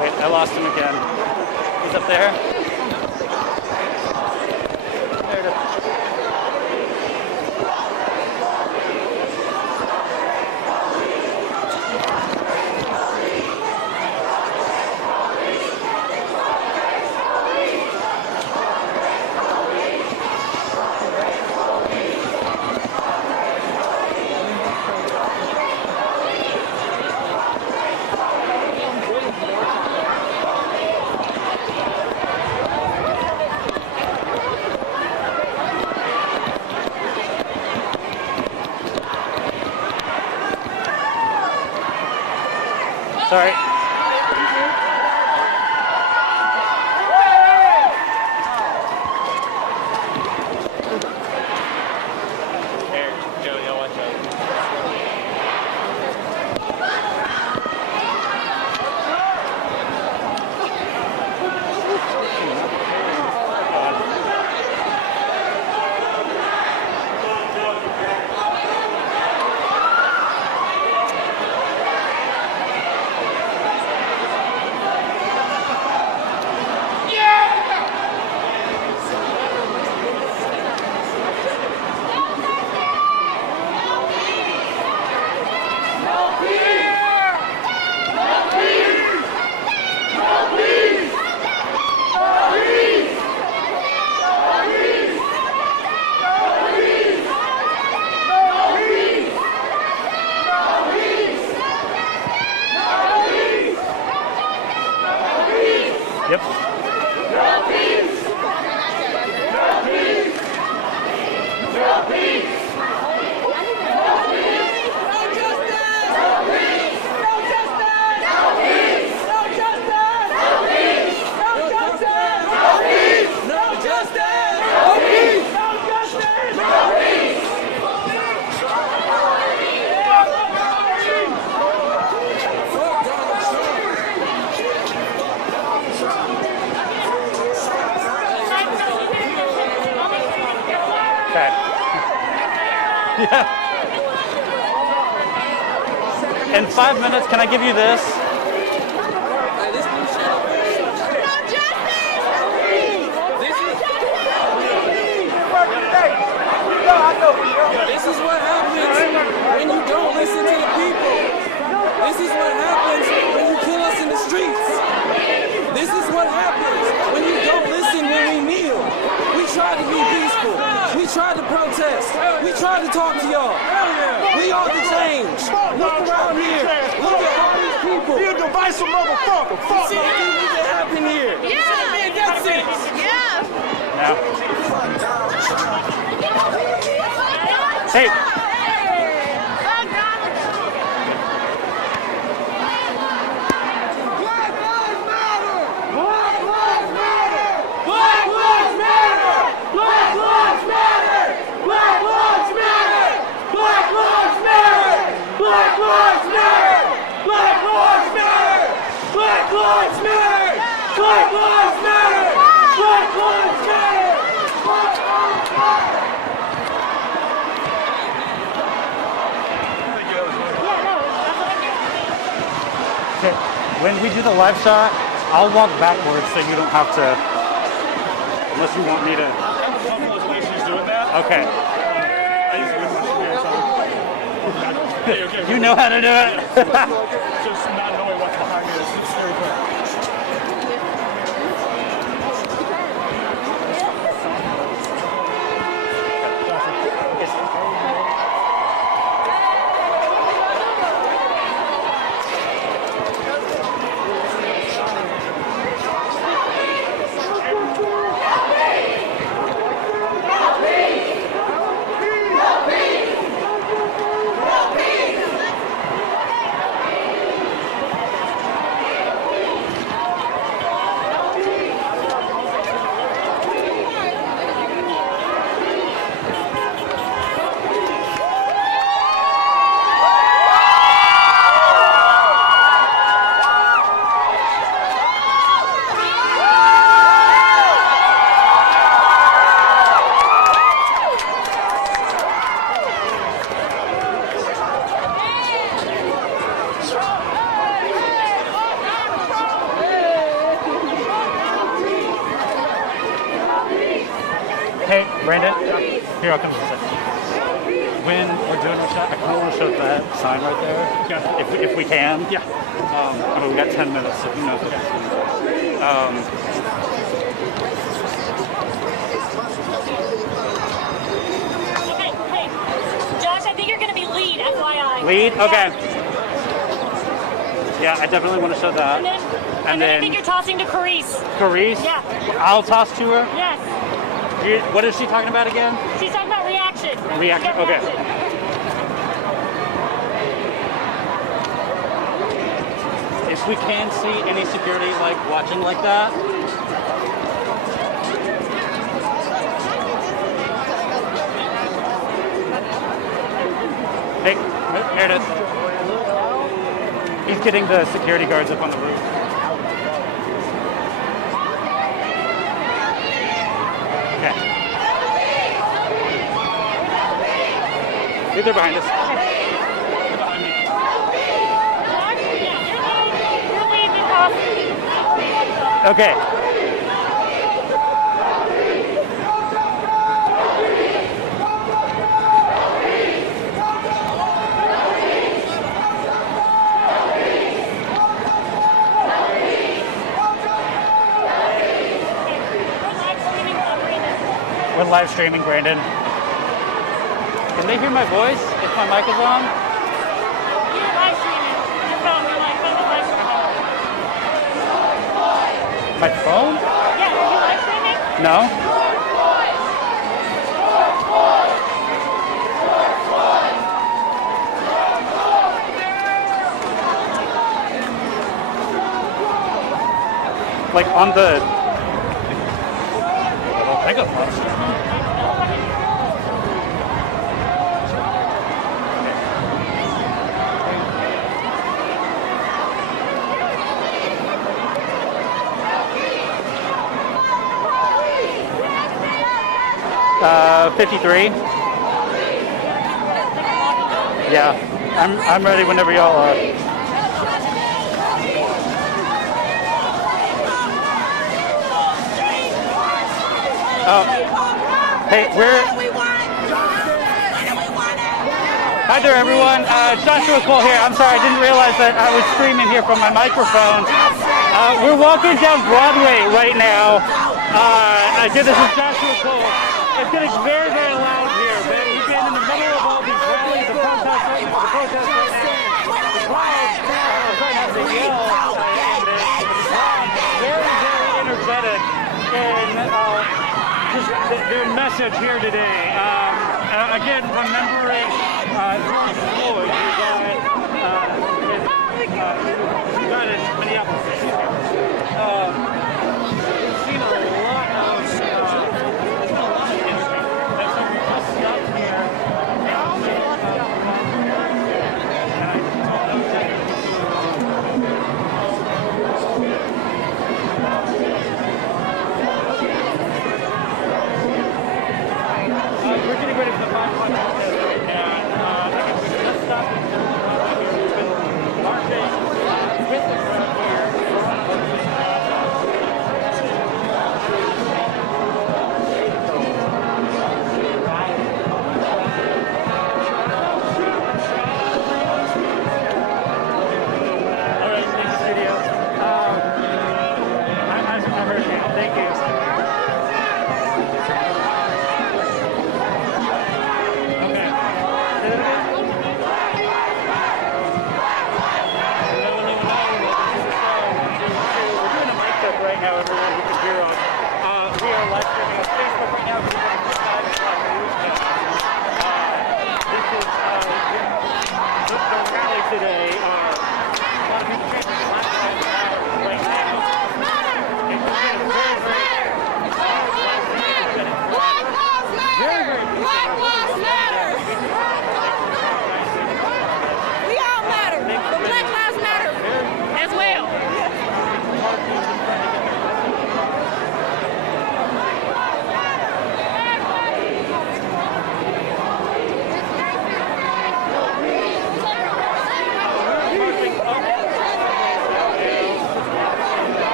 Wait, I lost him again. He's up there. There it is. Sorry. Yep. No peace! No peace! No peace! Yeah. In 5 minutes, can I give you this? This is what happens when you don't listen to the people. This is what happens when you kill us in the streets. This is what happens when you don't listen when we kneel. We tried to be peaceful. We tried to protest. We tried to talk to y'all. We are the change. Look around here. Look at all these people. You're a divisive motherfucker. You see anything that happened here? Yeah. Man, that's it. Yeah. Hey. Okay, when we do the live shot, I'll walk backwards so you don't have to, unless you want me to. Okay. You know how to do it. Just not knowing what's behind me is very good. Hey, Brandon, here, I'll come in a second. When we're doing the shot, I kind of want to show that sign right there, yeah. if we can. Yeah. I mean, we got 10 minutes, so who knows. Hey, Josh, I think you're going to be lead, FYI. Lead? Okay. Yeah, I definitely want to show that. And then I think you're tossing to Carice. Carice? Yeah. I'll toss to her? Yes. What is she talking about again? She's talking about reaction. Reaction, okay. if we can see any security like watching like that. Hey, here it is. He's getting the security guards up on the roof. Okay. They're behind us. They're behind me. Okay. We're live streaming, Brandon. Can they hear my voice if my mic is on? You're live streaming. Your phone, you're live streaming. My phone? Yeah, are you live streaming? No. Like on the little megaphone. 53. Yeah, I'm ready whenever y'all are. Hey, Hi there, everyone. Joshua Cole here. I'm sorry, I didn't realize that I was streaming here from my microphone. We're walking down Broadway right now. Again, this is Joshua Cole. It's getting very, very loud here, but we've been in the middle of all these rallies and protests right now. The crowds are starting to yell. Very, very energetic in just their message here today. Again, remembering George Floyd, who got in Minneapolis. We've seen a lot of we're getting ready for the 5 o'clock.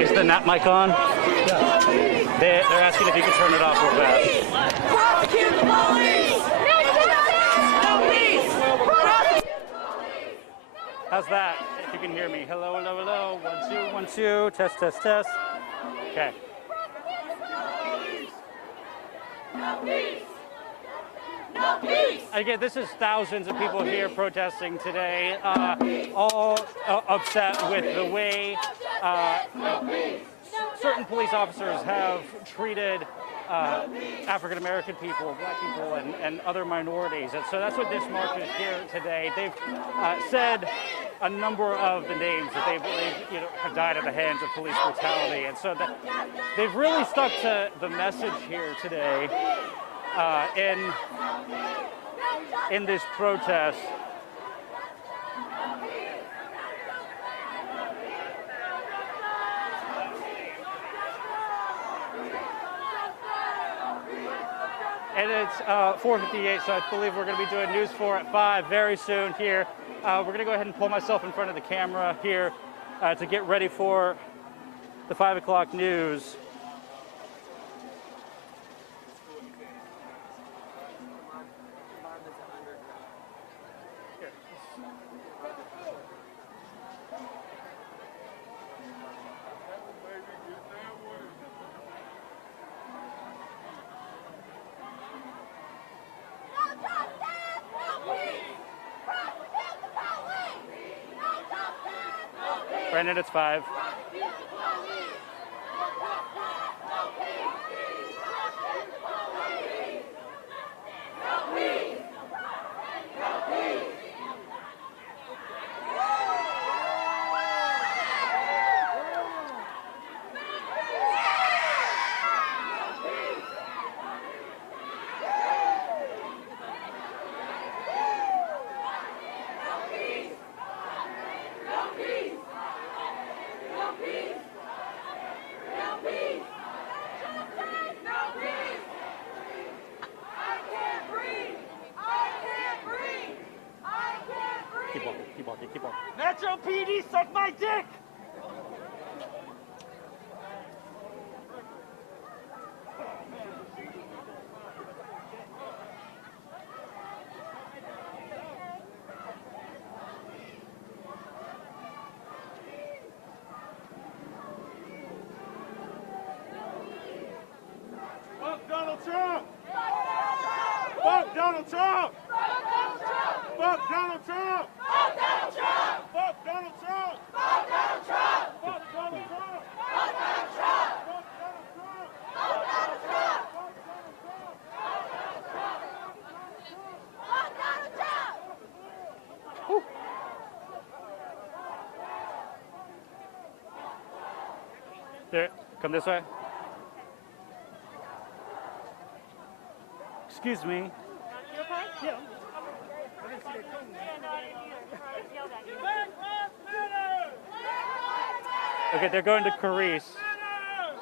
Is the nap mic on? They're asking if you can turn it off real fast. Prosecute the police! How's that? If you can hear me. Hello, hello, hello. 1, 2, 1, 2. Test, test, test. Okay. Again, this is thousands of people here protesting today, all upset with the way certain police officers have treated African American people, black people, and other minorities. And so that's what this march is here today. They've said a number of the names that they believe have died at the hands of police brutality. And so they've really stuck to the message here today in this protest. And it's 4:58, so I believe we're going to be doing News 4 at 5 very soon here. We're going to go ahead and pull myself in front of the camera here to get ready for the 5 o'clock news. Brandon, it's 5. Keep walking. Metro PD, suck my dick! Fuck Donald Trump! Fuck Donald Trump! Fuck Donald Trump! Fuck Donald Trump! Fuck Donald Trump! Fuck Donald Trump! Fuck Donald Trump! Fuck Donald Trump! Fuck Donald Trump! Fuck Donald Trump! There, come this way. Excuse me. You okay? Yeah. I didn't see that coming. Yeah, no, I didn't either. I yelled at you. Black Lives Matter! Okay, they're going to Carice.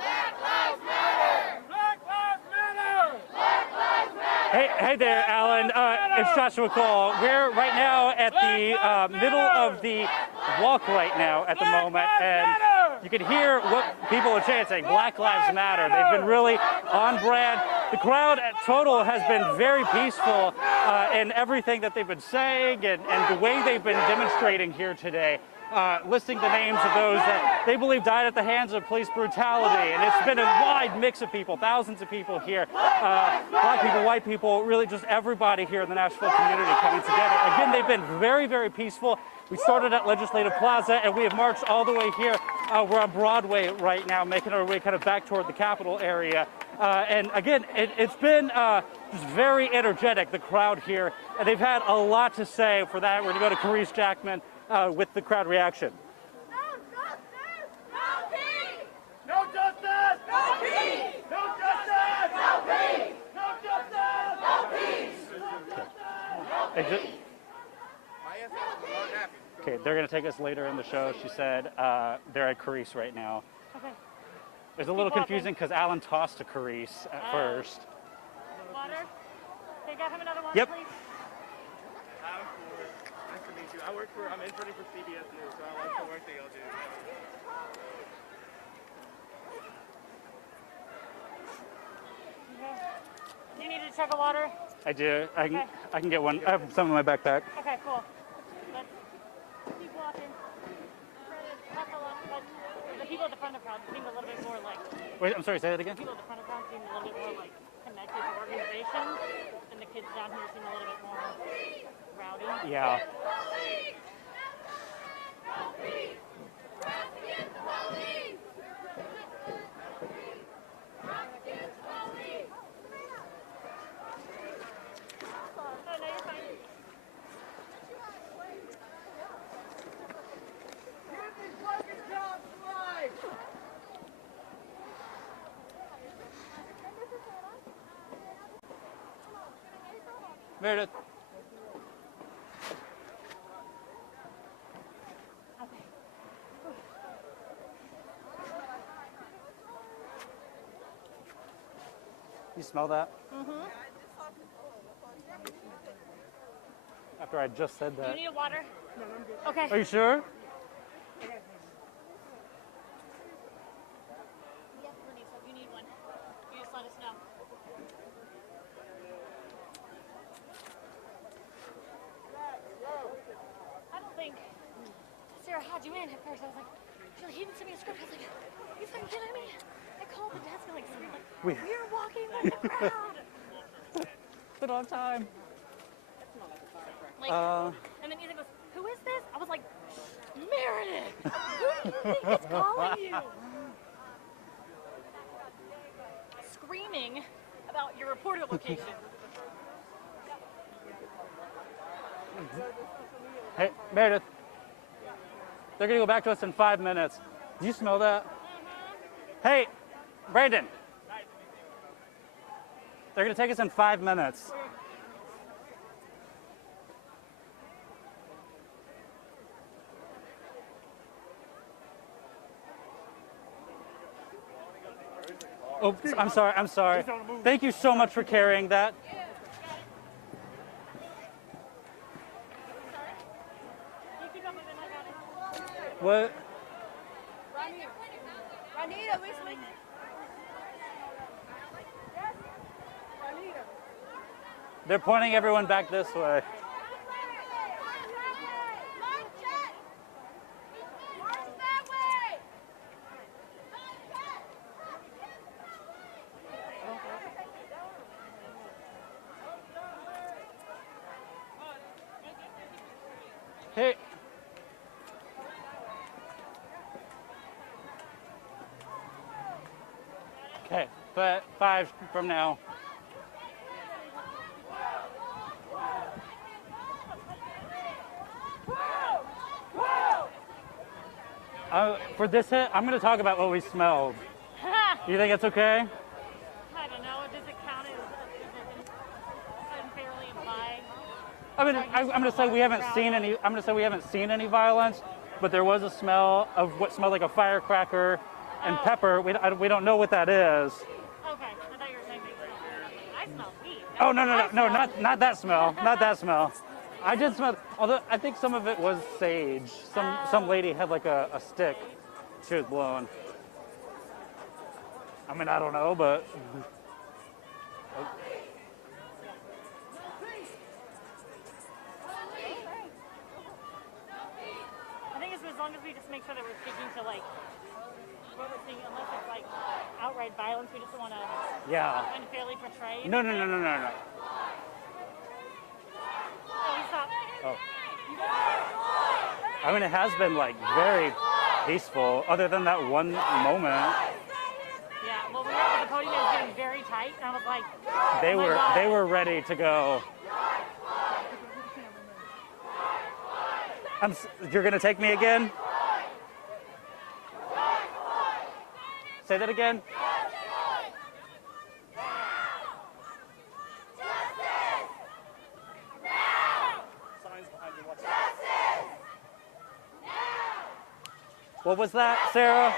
Black Lives Matter! Black Lives Matter! Black Lives Matter! Hey there, Alan. It's Joshua Cole. We're right now at the middle of the walk right now at the moment, and you can hear what people are chanting. Black Lives Matter. They've been really on brand. The crowd at total has been very peaceful in everything that they've been saying and the way they've been demonstrating here today. Listing the names of those that they believe died at the hands of police brutality. And it's been a wide mix of people, thousands of people here, black people, white people, really just everybody here in the Nashville community coming together. Again, they've been very, very peaceful. We started at Legislative Plaza and we have marched all the way here. We're on Broadway right now, making our way kind of back toward the Capitol area. And again, it's been just very energetic, the crowd here. And they've had a lot to say. For that, we're going to go to Carice Jackman with the crowd reaction. No justice! No peace! No justice! No peace! No justice! No peace! No justice! No peace! No justice! Okay, they're going to take us later in the show. She said they're at Carice right now. Okay. It was a little confusing because Alan tossed to Carice at first. Water? Can you get him another water, Yep. please? Nice to meet you. I'm interning for CBS News, so I like the work that y'all do. Do you need to chug of water? I do. Okay. I can get one. I have some in my backpack. Okay, cool. Let's keep walking. Buckle up, but the people at the front of the crowd seem a little bit more like... Wait, I'm sorry, say that again? The people at the front of the crowd seem a little bit more like connected to organizations, and the kids down here seem a little bit more rowdy. Yeah. Meredith. You smell that? Mm-hmm. After I just said Do that. you need a water? No, I'm good. Okay. Are you sure? Yes, Lenny, so if you need one, you just let us know. I don't think Sarah had you in at first. I was like, he even sent me a script. I was like, you fucking kidding me? I called the desk and like, we're walking with the crowd. Put on time. Like, and then Ethan goes, who is this? I was like, Meredith! Who do you think is calling you? Screaming about your reporter location. Hey, Meredith. They're going to go back to us in 5 minutes. Do you smell that? Hey, Brandon. They're going to take us in 5 minutes. Oh, I'm sorry, I'm sorry. Thank you so much for carrying that. What? Ronita, we swing. They're pointing everyone back this way. Hey. Okay, but 5 from now. For this hit, I'm going to talk about what we smelled. You think it's okay? I don't know. Does it count as unfairly implying? I mean, I'm going to say we haven't seen any. I'm going to say we haven't seen any violence, but there was a smell of what smelled like a firecracker and pepper. We don't know what that is. Okay, I thought you were saying they smell. I smell weed. Oh no, not that smell, not that smell. I did smell. Although I think some of it was sage. Some lady had like a stick she was blowing. I mean, I don't know, but. I think it's as long as we just make sure that we're sticking to like what we're seeing, unless it's like outright violence, we just don't want to unfairly portray. No. Oh, he stopped. Oh. I mean, it has been like very peaceful, other than that one moment. Yeah, well, we were at the podium, it was getting very tight, and I was like, They were ready to go. You're gonna take me again? Say that again. What was that, Sarah?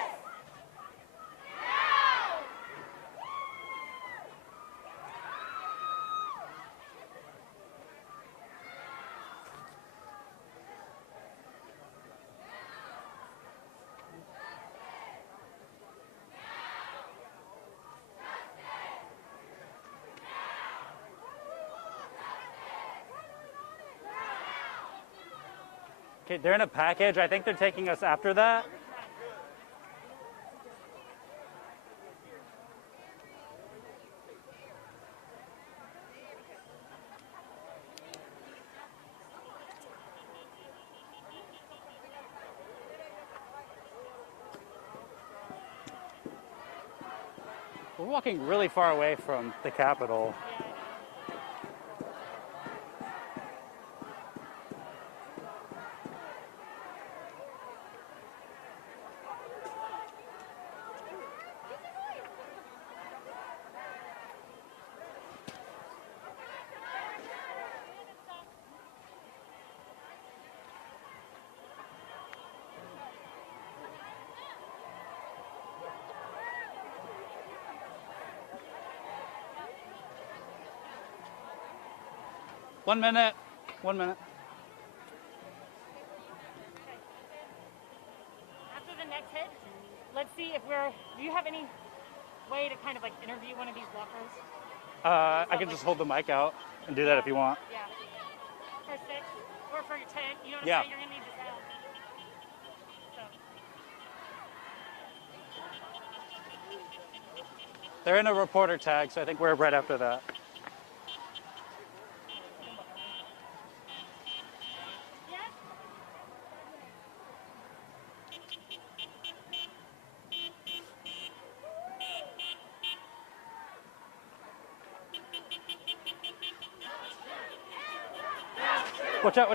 Okay, they're in a package. I think they're taking us after that. We're walking really far away from the Capitol. One minute. After the next hit, let's see if do you have any way to kind of like interview one of these walkers? I can just hold the mic out and do that if you want. Yeah. For 6 or for your 10, you know what I'm Yeah. saying? You're going to need the sound. So. They're in a reporter tag, so I think we're right after that. Watch out.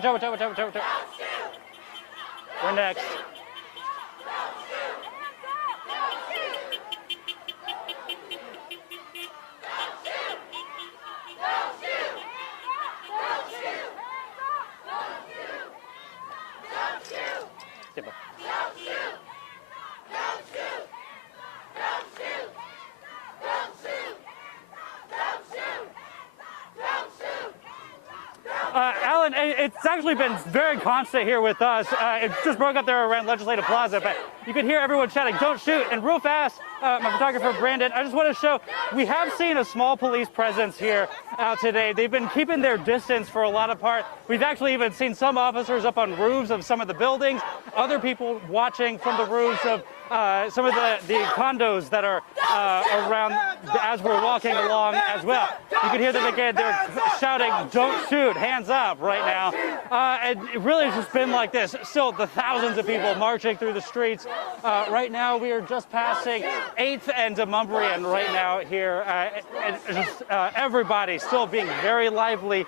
We're next. Alan, it's actually been very constant here with us. It just broke up there around Legislative Plaza, but you could hear everyone shouting, "Don't shoot!" And real fast, my photographer, Brandon, I just want to show, we have seen a small police presence here today. They've been keeping their distance for a lot of part. We've actually even seen some officers up on roofs of some of the buildings, other people watching from the roofs of some of the condos that are around as we're walking along as well. You can hear them again. They're shouting, "Don't shoot, hands up," right now. And it really has just been like this. Still, the thousands of people marching through the streets. Right now, we are just passing 8th and Demonbreun right now here. And just everybody still being very lively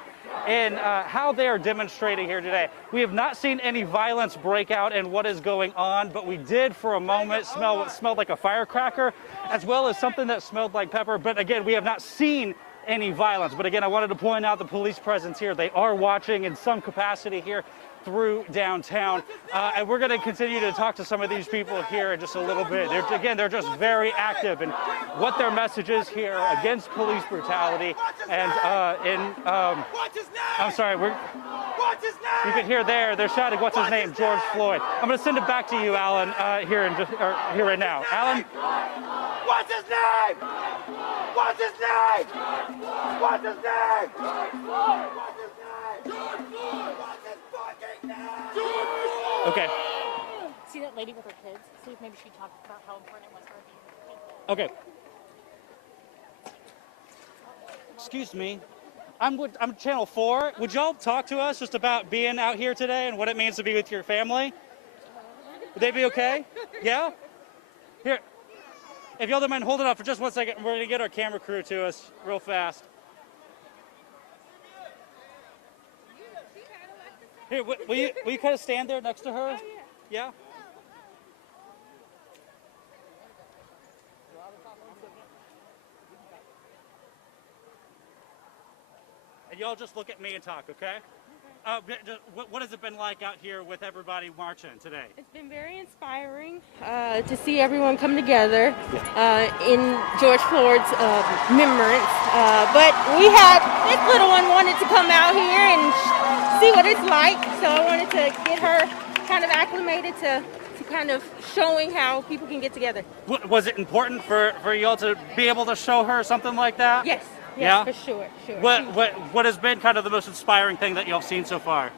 in how they are demonstrating here today. We have not seen any violence break out in what is going on, but we did for a moment smell what smelled like a firecracker, as well as something that smelled like pepper. But again, we have not seen any violence. But again, I wanted to point out the police presence here. They are watching in some capacity here through downtown. And we're going to continue to talk to some of these people here in just a little bit. They're just very active in what their message is here against police brutality. And I'm sorry, you can hear they're shouting, "What's his name?" George Floyd. I'm going to send it back to you, Alan, here right now. Alan? What's his name? What's his name? What's his name? George Floyd! What's his name? George Floyd! What's his fucking name? George Floyd! Okay. See that lady with her kids? See if maybe she talked about how important it was for her. Okay. Excuse me. I'm Channel 4. Would y'all talk to us just about being out here today and what it means to be with your family? Would they be okay? Yeah? Here. If y'all don't mind holding up for just 1 second, we're going to get our camera crew to us real fast. Here, will you kind of stand there next to her? Yeah? And y'all just look at me and talk, okay? What has it been like out here with everybody marching today? It's been very inspiring to see everyone come together in George Floyd's remembrance. But this little one wanted to come out here and see what it's like. So I wanted to get her kind of acclimated to kind of showing how people can get together. Was it important for y'all to be able to show her something like that? Yes. Yeah? For sure. What has been kind of the most inspiring thing that y'all have seen so far?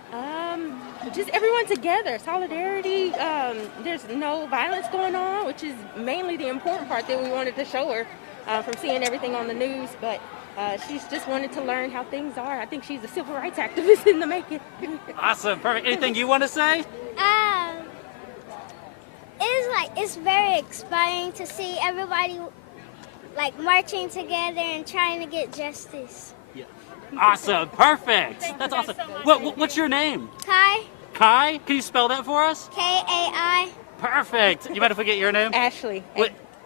just everyone together, solidarity. There's no violence going on, which is mainly the important part that we wanted to show her from seeing everything on the news. But she's just wanted to learn how things are. I think she's a civil rights activist in the making. Awesome, perfect. Anything you want to say? It's very inspiring to see everybody like marching together and trying to get justice. Awesome, perfect. That's awesome. What's your name? Kai. Kai? Can you spell that for us? Kai. Perfect. You mind if I get your name? Ashley.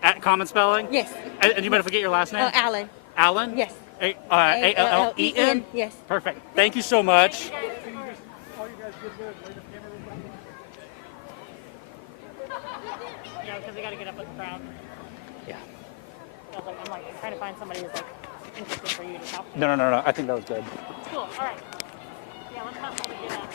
At common spelling? Yes. And you mind if I get your last name? Allen. Allen? Yes. A-L-L-E-N? Yes. Perfect. Thank you so much. Yeah, because we got to get up with the crowd. Yeah. I'm like trying to find somebody who's like interesting for you to talk to. No. I think that was good. Cool. All right. Yeah, let's not hold it get up.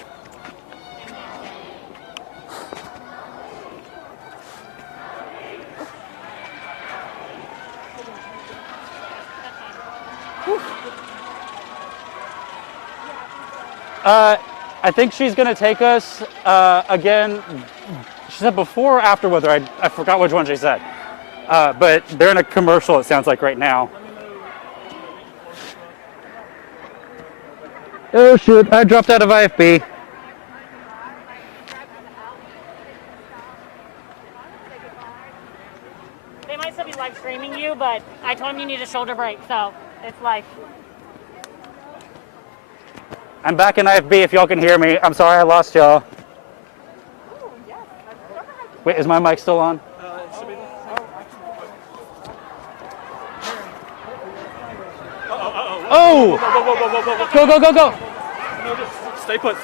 I think she's going to take us again. She said before or after weather. I forgot which one she said. But they're in a commercial, it sounds like, right now. Oh, shoot. I dropped out of IFB. They might still be live streaming you, but I told them you need a shoulder break, so it's like. I'm back in IFB if y'all can hear me. I'm sorry I lost y'all. Wait, is my mic still on? Oh! Go! No, stay put.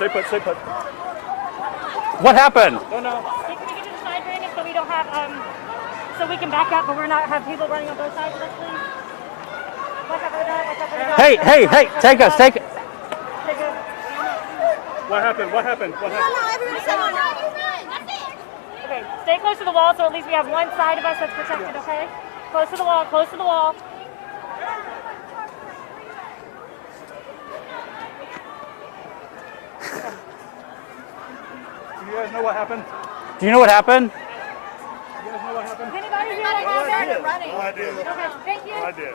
What happened? Can we get to the side, Brandon, so we don't have, so we can back up, but we're not have people running on both sides of us, please? Watch out for the dog, watch out for the dog. Hey, take us. What happened? Okay, stay close to the wall so at least we have one side of us that's protected, okay? Close to the wall. Do you guys know what happened? Do you know what happened? Does anybody hear what happened? Running. I did. Okay, thank you. I did.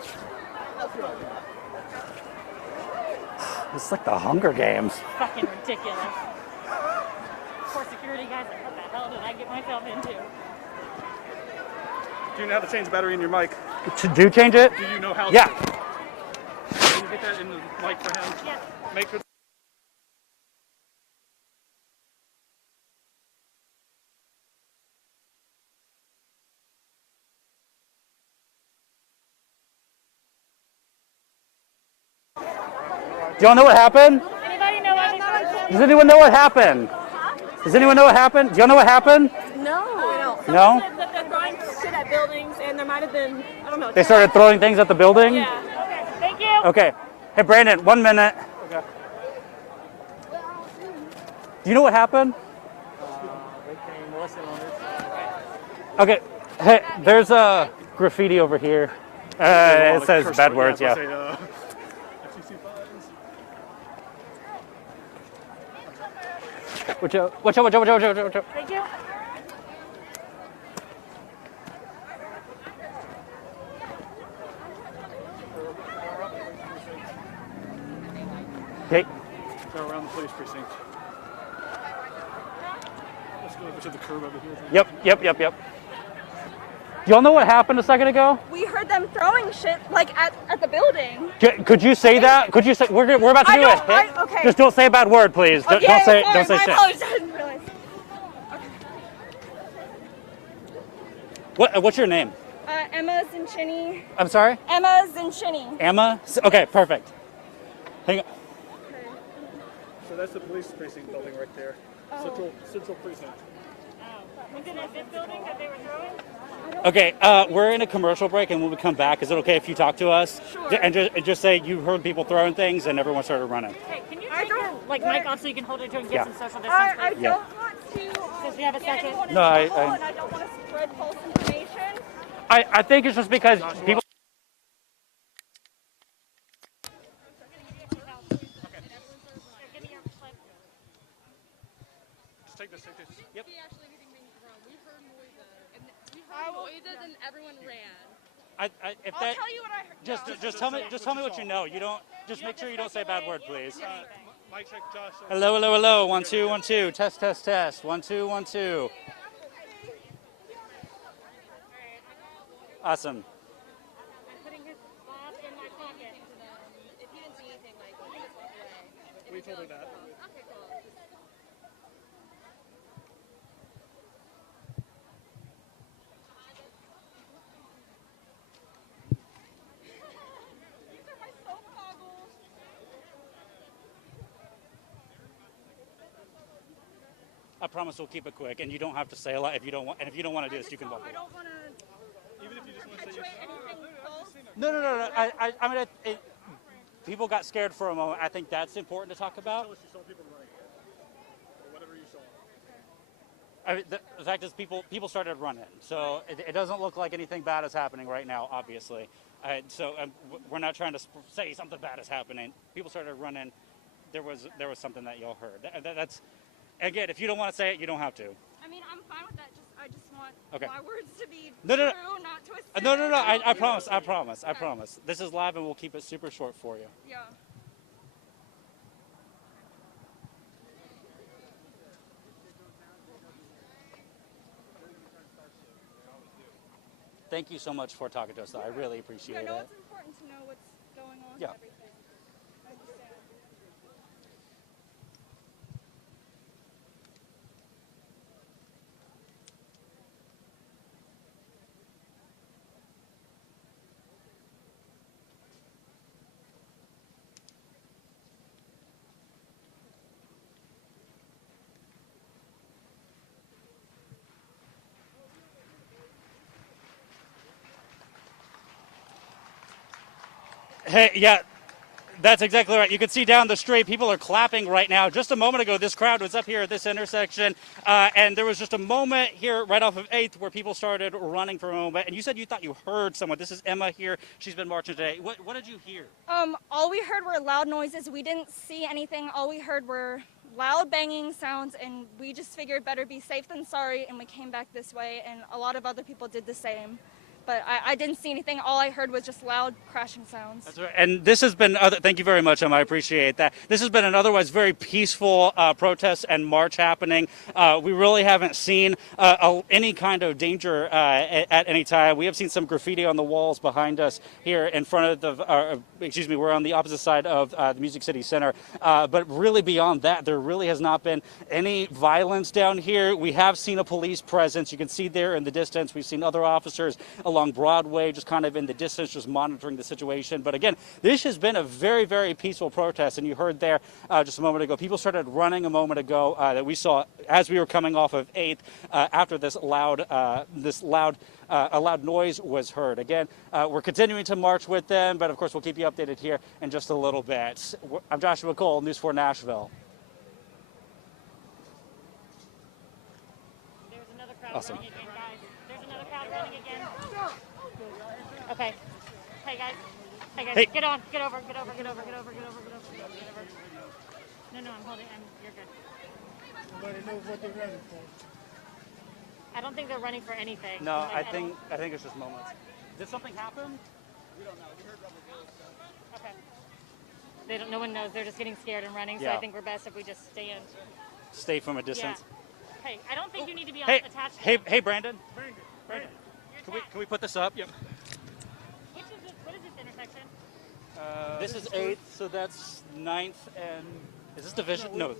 It's like the Hunger Games. Fucking ridiculous. Poor security guys, like, what the hell did I get myself into? Do you know how to change the battery in your mic? Do change it? Do you know how? Yeah. Can you get that in the mic for him? Yes. Make sure. Do y'all know what happened? Anybody know what happened? Does anyone know what happened? Does anyone know what happened? Do y'all know what happened? No, I don't. No? They're throwing shit at buildings, and there might have been, I don't know. They started throwing things at the building? Yeah. Okay, thank you. Okay. Hey, Brandon, 1 minute. Okay. Do you know what happened? Okay. Hey, there's a graffiti over here. It says bad words, yeah. Watch out. Thank you. Okay. Go around the police precinct. Let's go over to the curb over here. Yep. Y'all know what happened a second ago? We heard them throwing shit, like, at the building. Could you say that? Could you say we're about to do it? Okay. Just don't say a bad word, please. Okay, don't say my shit. apologies, I didn't realize. What's your name? Emma Zinchini. I'm sorry? Emma Zinchini. Emma? Okay, perfect. Hang on. So that's the police precinct building right there. Central precinct. Was it at this building that they were throwing? Okay, we're in a commercial break, and when we come back, is it okay if you talk to us? Sure. And just say you heard people throwing things, and everyone started running. Hey, can you take your mic off so you can hold it to and get Yeah. some social distance? I please? don't want to. Since we have a second. No, I And I don't want to spread false information. I think it's just because people. just take the tickets. Yep. See actually anything being thrown. We heard noises, and we heard noises, and everyone ran. I'll tell you what I heard. Just tell me what you know. You don't. Just make sure you don't say a bad word, please. Mike check, Josh. Hello, hello, hello. 1 2 1 2. Test, test, test. 1 2 1 2. Awesome. I'm putting his bob in my pocket. If you didn't see anything, like, you just walk away. We told her that. Okay, cool. These are my soap goggles. I promise we'll keep it quick, and you don't have to say a lot if you don't want. And if you don't want to do this, you can walk away. I don't want to. Even if you just want to say anything else. No. I mean, people got scared for a moment. I think that's important to talk about. Tell us you saw people running. Or whatever you saw. I mean, the fact is, people started running, so it doesn't look like anything bad is happening right now. Obviously, we're not trying to say something bad is happening. People started running. There was something that y'all heard. That's again, if you don't want to say it, you don't have to. I mean, I'm fine with that. I just want Okay. my words to be No. true, not twisted. No. I promise. This is live, and we'll keep it super short for you. Yeah. Thank you so much for talking to us, though. I really appreciate No, it. it's important to know what's going on Yeah. and everything. I understand. Hey, yeah, that's exactly right. You can see down the street, people are clapping right now. Just a moment ago, this crowd was up here at this intersection, and there was just a moment here right off of 8th where people started running for a moment. And you said you thought you heard someone. This is Emma here. She's been marching today. What did you hear? All we heard were loud noises. We didn't see anything. All we heard were loud banging sounds, and we just figured better be safe than sorry, and we came back this way, and a lot of other people did the same. But I didn't see anything. All I heard was just loud crashing sounds. That's right. And this has been, thank you very much, Emma. I appreciate that. This has been an otherwise very peaceful protest and march happening. We really haven't seen any kind of danger at any time. We have seen some graffiti on the walls behind us here in front of we're on the opposite side of the Music City Center. But really beyond that, there really has not been any violence down here. We have seen a police presence. You can see there in the distance. We've seen other officers along Broadway, just kind of in the distance, just monitoring the situation. But again, this has been a very, very peaceful protest. And you heard there just a moment ago, people started running a moment ago that we saw as we were coming off of 8th after a loud noise was heard. Again, we're continuing to march with them, but of course we'll keep you updated here in just a little bit. I'm Joshua Cole, News 4 Nashville. There's another crowd Awesome. running again, guys. There's another crowd running again. Okay. Hey guys. Hey. Get on. Get over. No, I'm holding. You're good. Nobody knows what they're running for. I don't think they're running for anything. No, Like, I think it's just moments. Did something happen? We don't know. We heard rubber bullets. Okay. They don't. No one knows. They're just getting scared and running. So Yeah. I think we're best if we just stay in. Stay from a distance. Yeah. Hey, I don't think you need to be attached. Hey, Brandon. Brandon. Can we put this up? Yep. What is this intersection? This is 8th, so that's 9th, and is this division? No.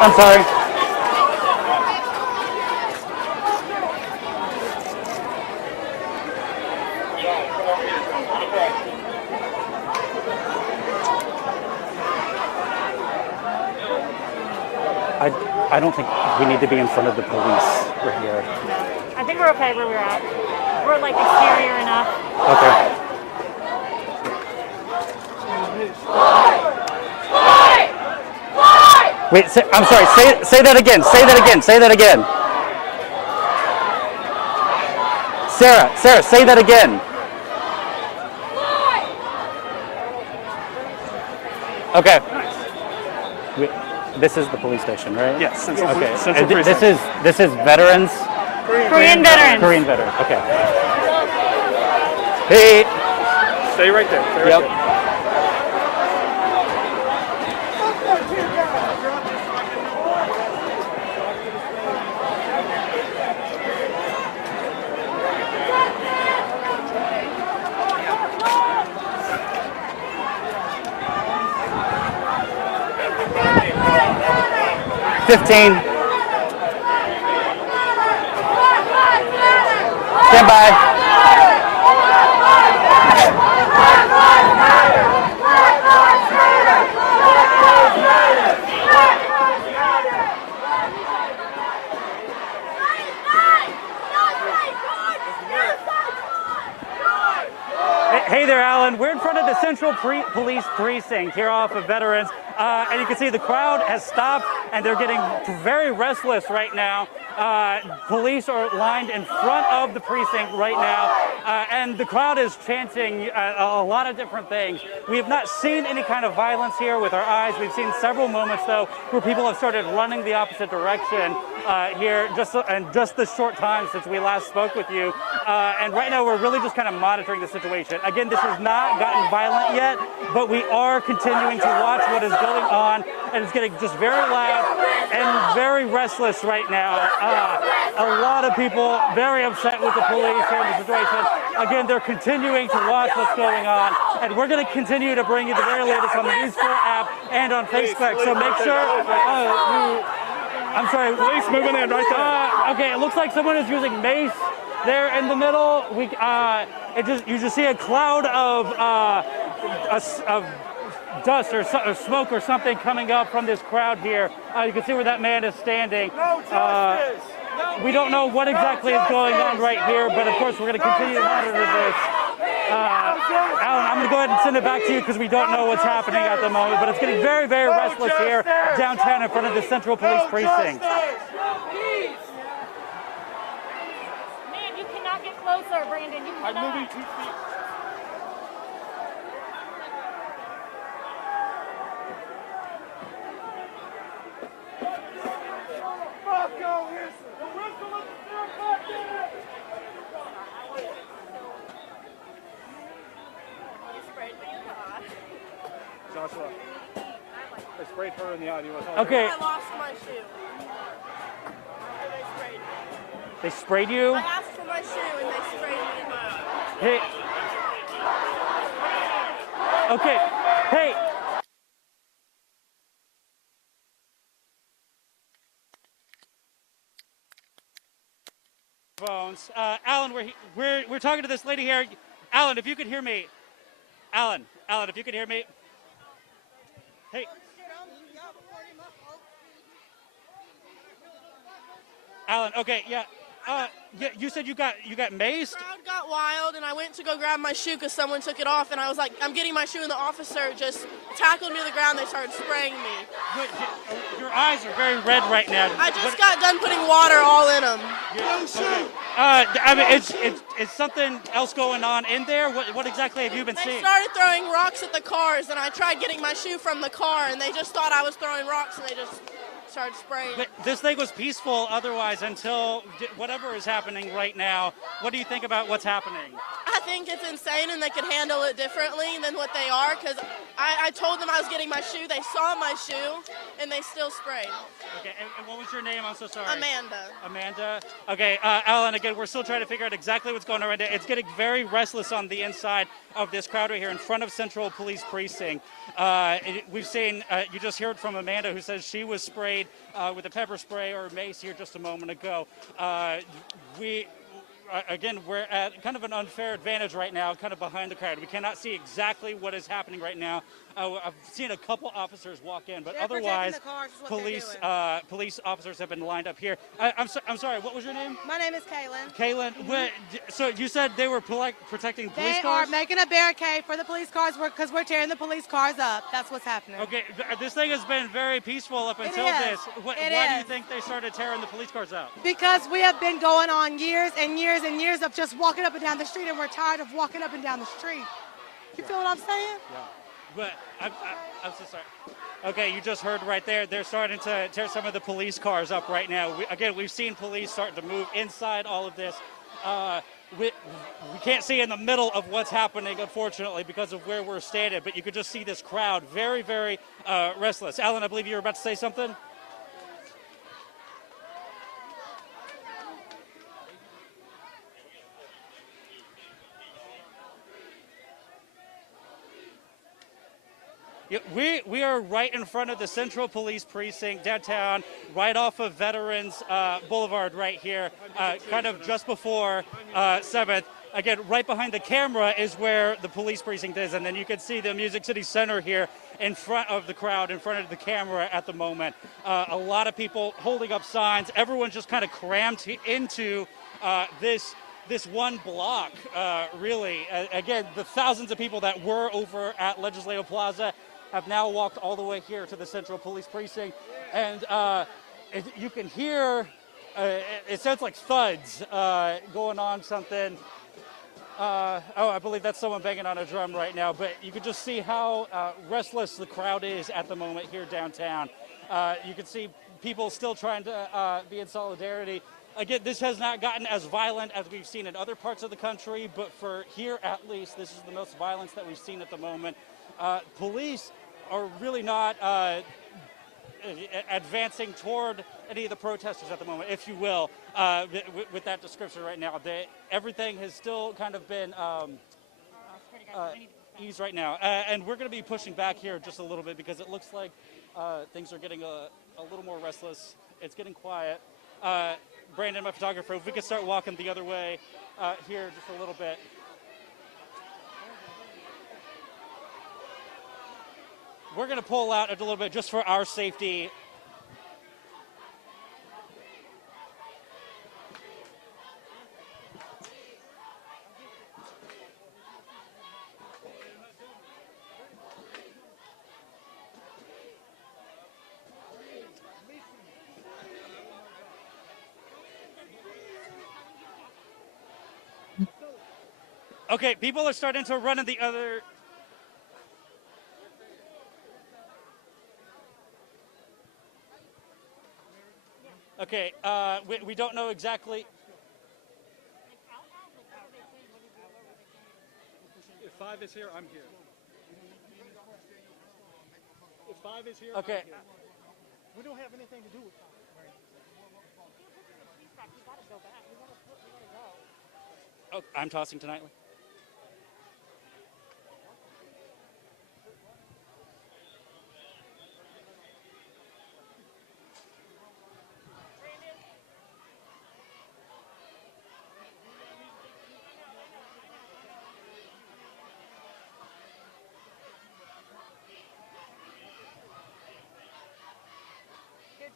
I'm sorry. I don't think we need to be in front of the police right here. I think we're okay where we're at. We're like exterior enough. Okay. Wait, I'm sorry. Say that again. Say that again. Say that again. Sarah, say that again. Okay. This is the police station, right? Yes. Central, okay. Central This is veterans. Korean veterans. Korean veterans. Okay. Hey. Stay right there. Stay right there. 15. Stand by. Hey there, Alan. We're in front of the Central Police Precinct here off of Veterans. And you can see the crowd has stopped and they're getting very restless right now. Police are lined in front of the precinct right now. And the crowd is chanting a lot of different things. We have not seen any kind of violence here with our eyes. We've seen several moments, though, where people have started running the opposite direction here in just this short time since we last spoke with you. And right now, we're really just kind of monitoring the situation. Again, this has not gotten violent yet, but we are continuing to watch what is going on, and it's getting just very loud and very restless right now. A lot of people very upset with the police here in the situation. Again, they're continuing to watch what's going on, and we're going to continue to bring you the very latest on the News 4 app and on Facebook. So make sure I'm sorry. Police moving in right there. Okay, it looks like someone is using mace there in the middle. You just see a cloud of dust or smoke or something coming up from this crowd here. You can see where that man is standing. We don't know what exactly is going on right here, but of course we're going to continue to monitor this. Alan, I'm going to go ahead and send it back to you because we don't know what's happening at the moment, but it's getting very, very restless here downtown in front of the Central Police Precinct. Man, you cannot get closer, Brandon. You cannot. I'm moving 2 feet. Joshua, they sprayed her in the eye. Okay. I lost my shoe. And they sprayed me. They sprayed you? I asked for my shoe and they sprayed me in the eye. Hey. Okay. Hey. Phones. Alan, we're talking to this lady here. Alan, if you could hear me. Alan, if you could hear me. Hey. Alan, okay, yeah. You said you got maced? The crowd got wild, and I went to go grab my shoe because someone took it off, and I was like, I'm getting my shoe, and the officer just tackled me to the ground. They started spraying me. Your eyes are very red right now. I just got done putting water all in them. I mean, it's something else going on in there. What exactly have you been seeing? They started throwing rocks at the cars, and I tried getting my shoe from the car, and they just thought I was throwing rocks, and they just started spraying. But this thing was peaceful otherwise until whatever is happening right now. What do you think about what's happening? I think it's insane, and they could handle it differently than what they are, because I told them I was getting my shoe. They saw my shoe, and they still sprayed. Okay, and what was your name? I'm so sorry. Amanda. Okay, Alan, again, we're still trying to figure out exactly what's going on right now. It's getting very restless on the inside of this crowd right here in front of Central Police Precinct. We've seen, you just heard from Amanda who says she was sprayed made with a pepper spray or mace here just a moment ago. Again, we're at kind of an unfair advantage right now, kind of behind the crowd. We cannot see exactly what is happening right now. I've seen a couple officers walk in, but They're otherwise, protecting the cars is what they're police officers have been lined up here. I'm sorry, what was your name? My name is Kaylin. Kaylin, so you said they were protecting police They cars? are making a barricade for the police cars because we're tearing the police cars up. That's what's happening. Okay, this thing has been very peaceful up until this. Why do you think they started tearing the police cars out? Because we have been going on years and years and years of just walking up and down the street, and we're tired of walking up and down the street. You feel what I'm saying? Yeah. But I'm so sorry. Okay, you just heard right there. They're starting to tear some of the police cars up right now. We've seen police starting to move inside all of this. We can't see in the middle of what's happening, unfortunately, because of where we're standing. But you could just see this crowd very, very restless. Alan, I believe you were about to say something? Yeah, we are right in front of the Central Police Precinct downtown, right off of Veterans Boulevard right here, kind of just before 7th. Again, right behind the camera is where the police precinct is, and then you can see the Music City Center here in front of the crowd, in front of the camera at the moment. A lot of people holding up signs. Everyone's just kind of crammed into this one block, really. Again, the thousands of people that were over at Legislative Plaza have now walked all the way here to the Central Police Precinct. And you can hear, it sounds like thuds going on something. I believe that's someone banging on a drum right now. But you can just see how restless the crowd is at the moment here downtown. You can see people still trying to be in solidarity. Again, this has not gotten as violent as we've seen in other parts of the country, but for here at least, this is the most violence that we've seen at the moment. Police are really not advancing toward any of the protesters at the moment, if you will, with that description right now. Everything has still kind of been eased right now. And we're going to be pushing back here just a little bit because it looks like things are getting a little more restless. It's getting quiet. Brandon, my photographer, if we could start walking the other way here just a little bit. We're going to pull out a little bit just for our safety. Okay, people are starting to run in the other... Okay, we don't know exactly. If 5 is here, I'm here. If 5 is here, okay. I'm here. We don't have anything to do with 5. Oh, I'm tossing tonight.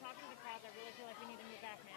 Talk to the crowd. I really feel like we need to move back, man.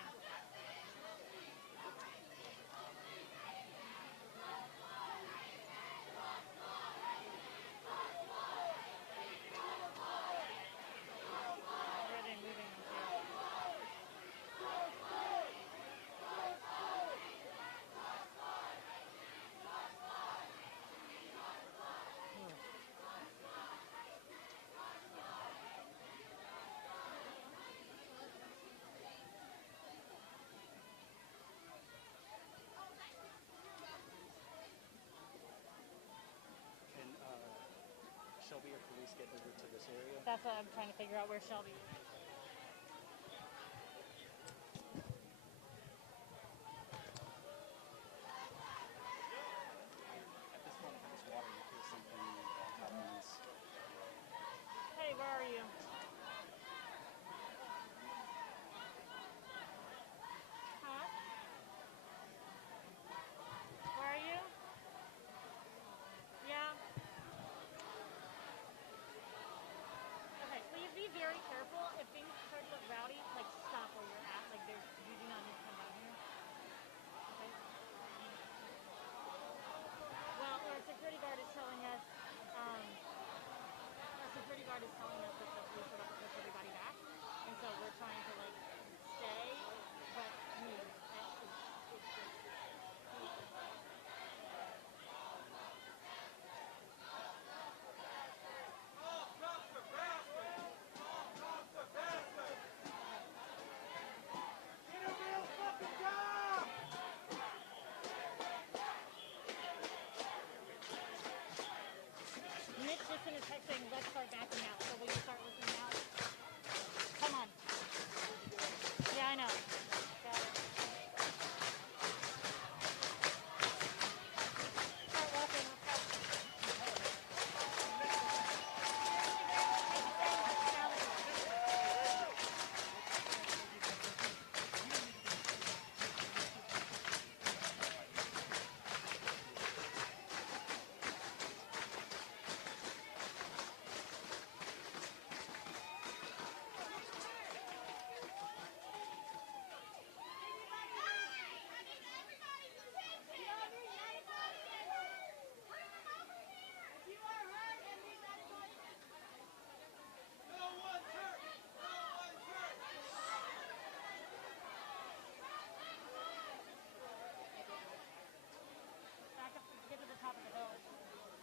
Shelby or police get over to this area? That's what I'm trying to figure out, where Shelby is.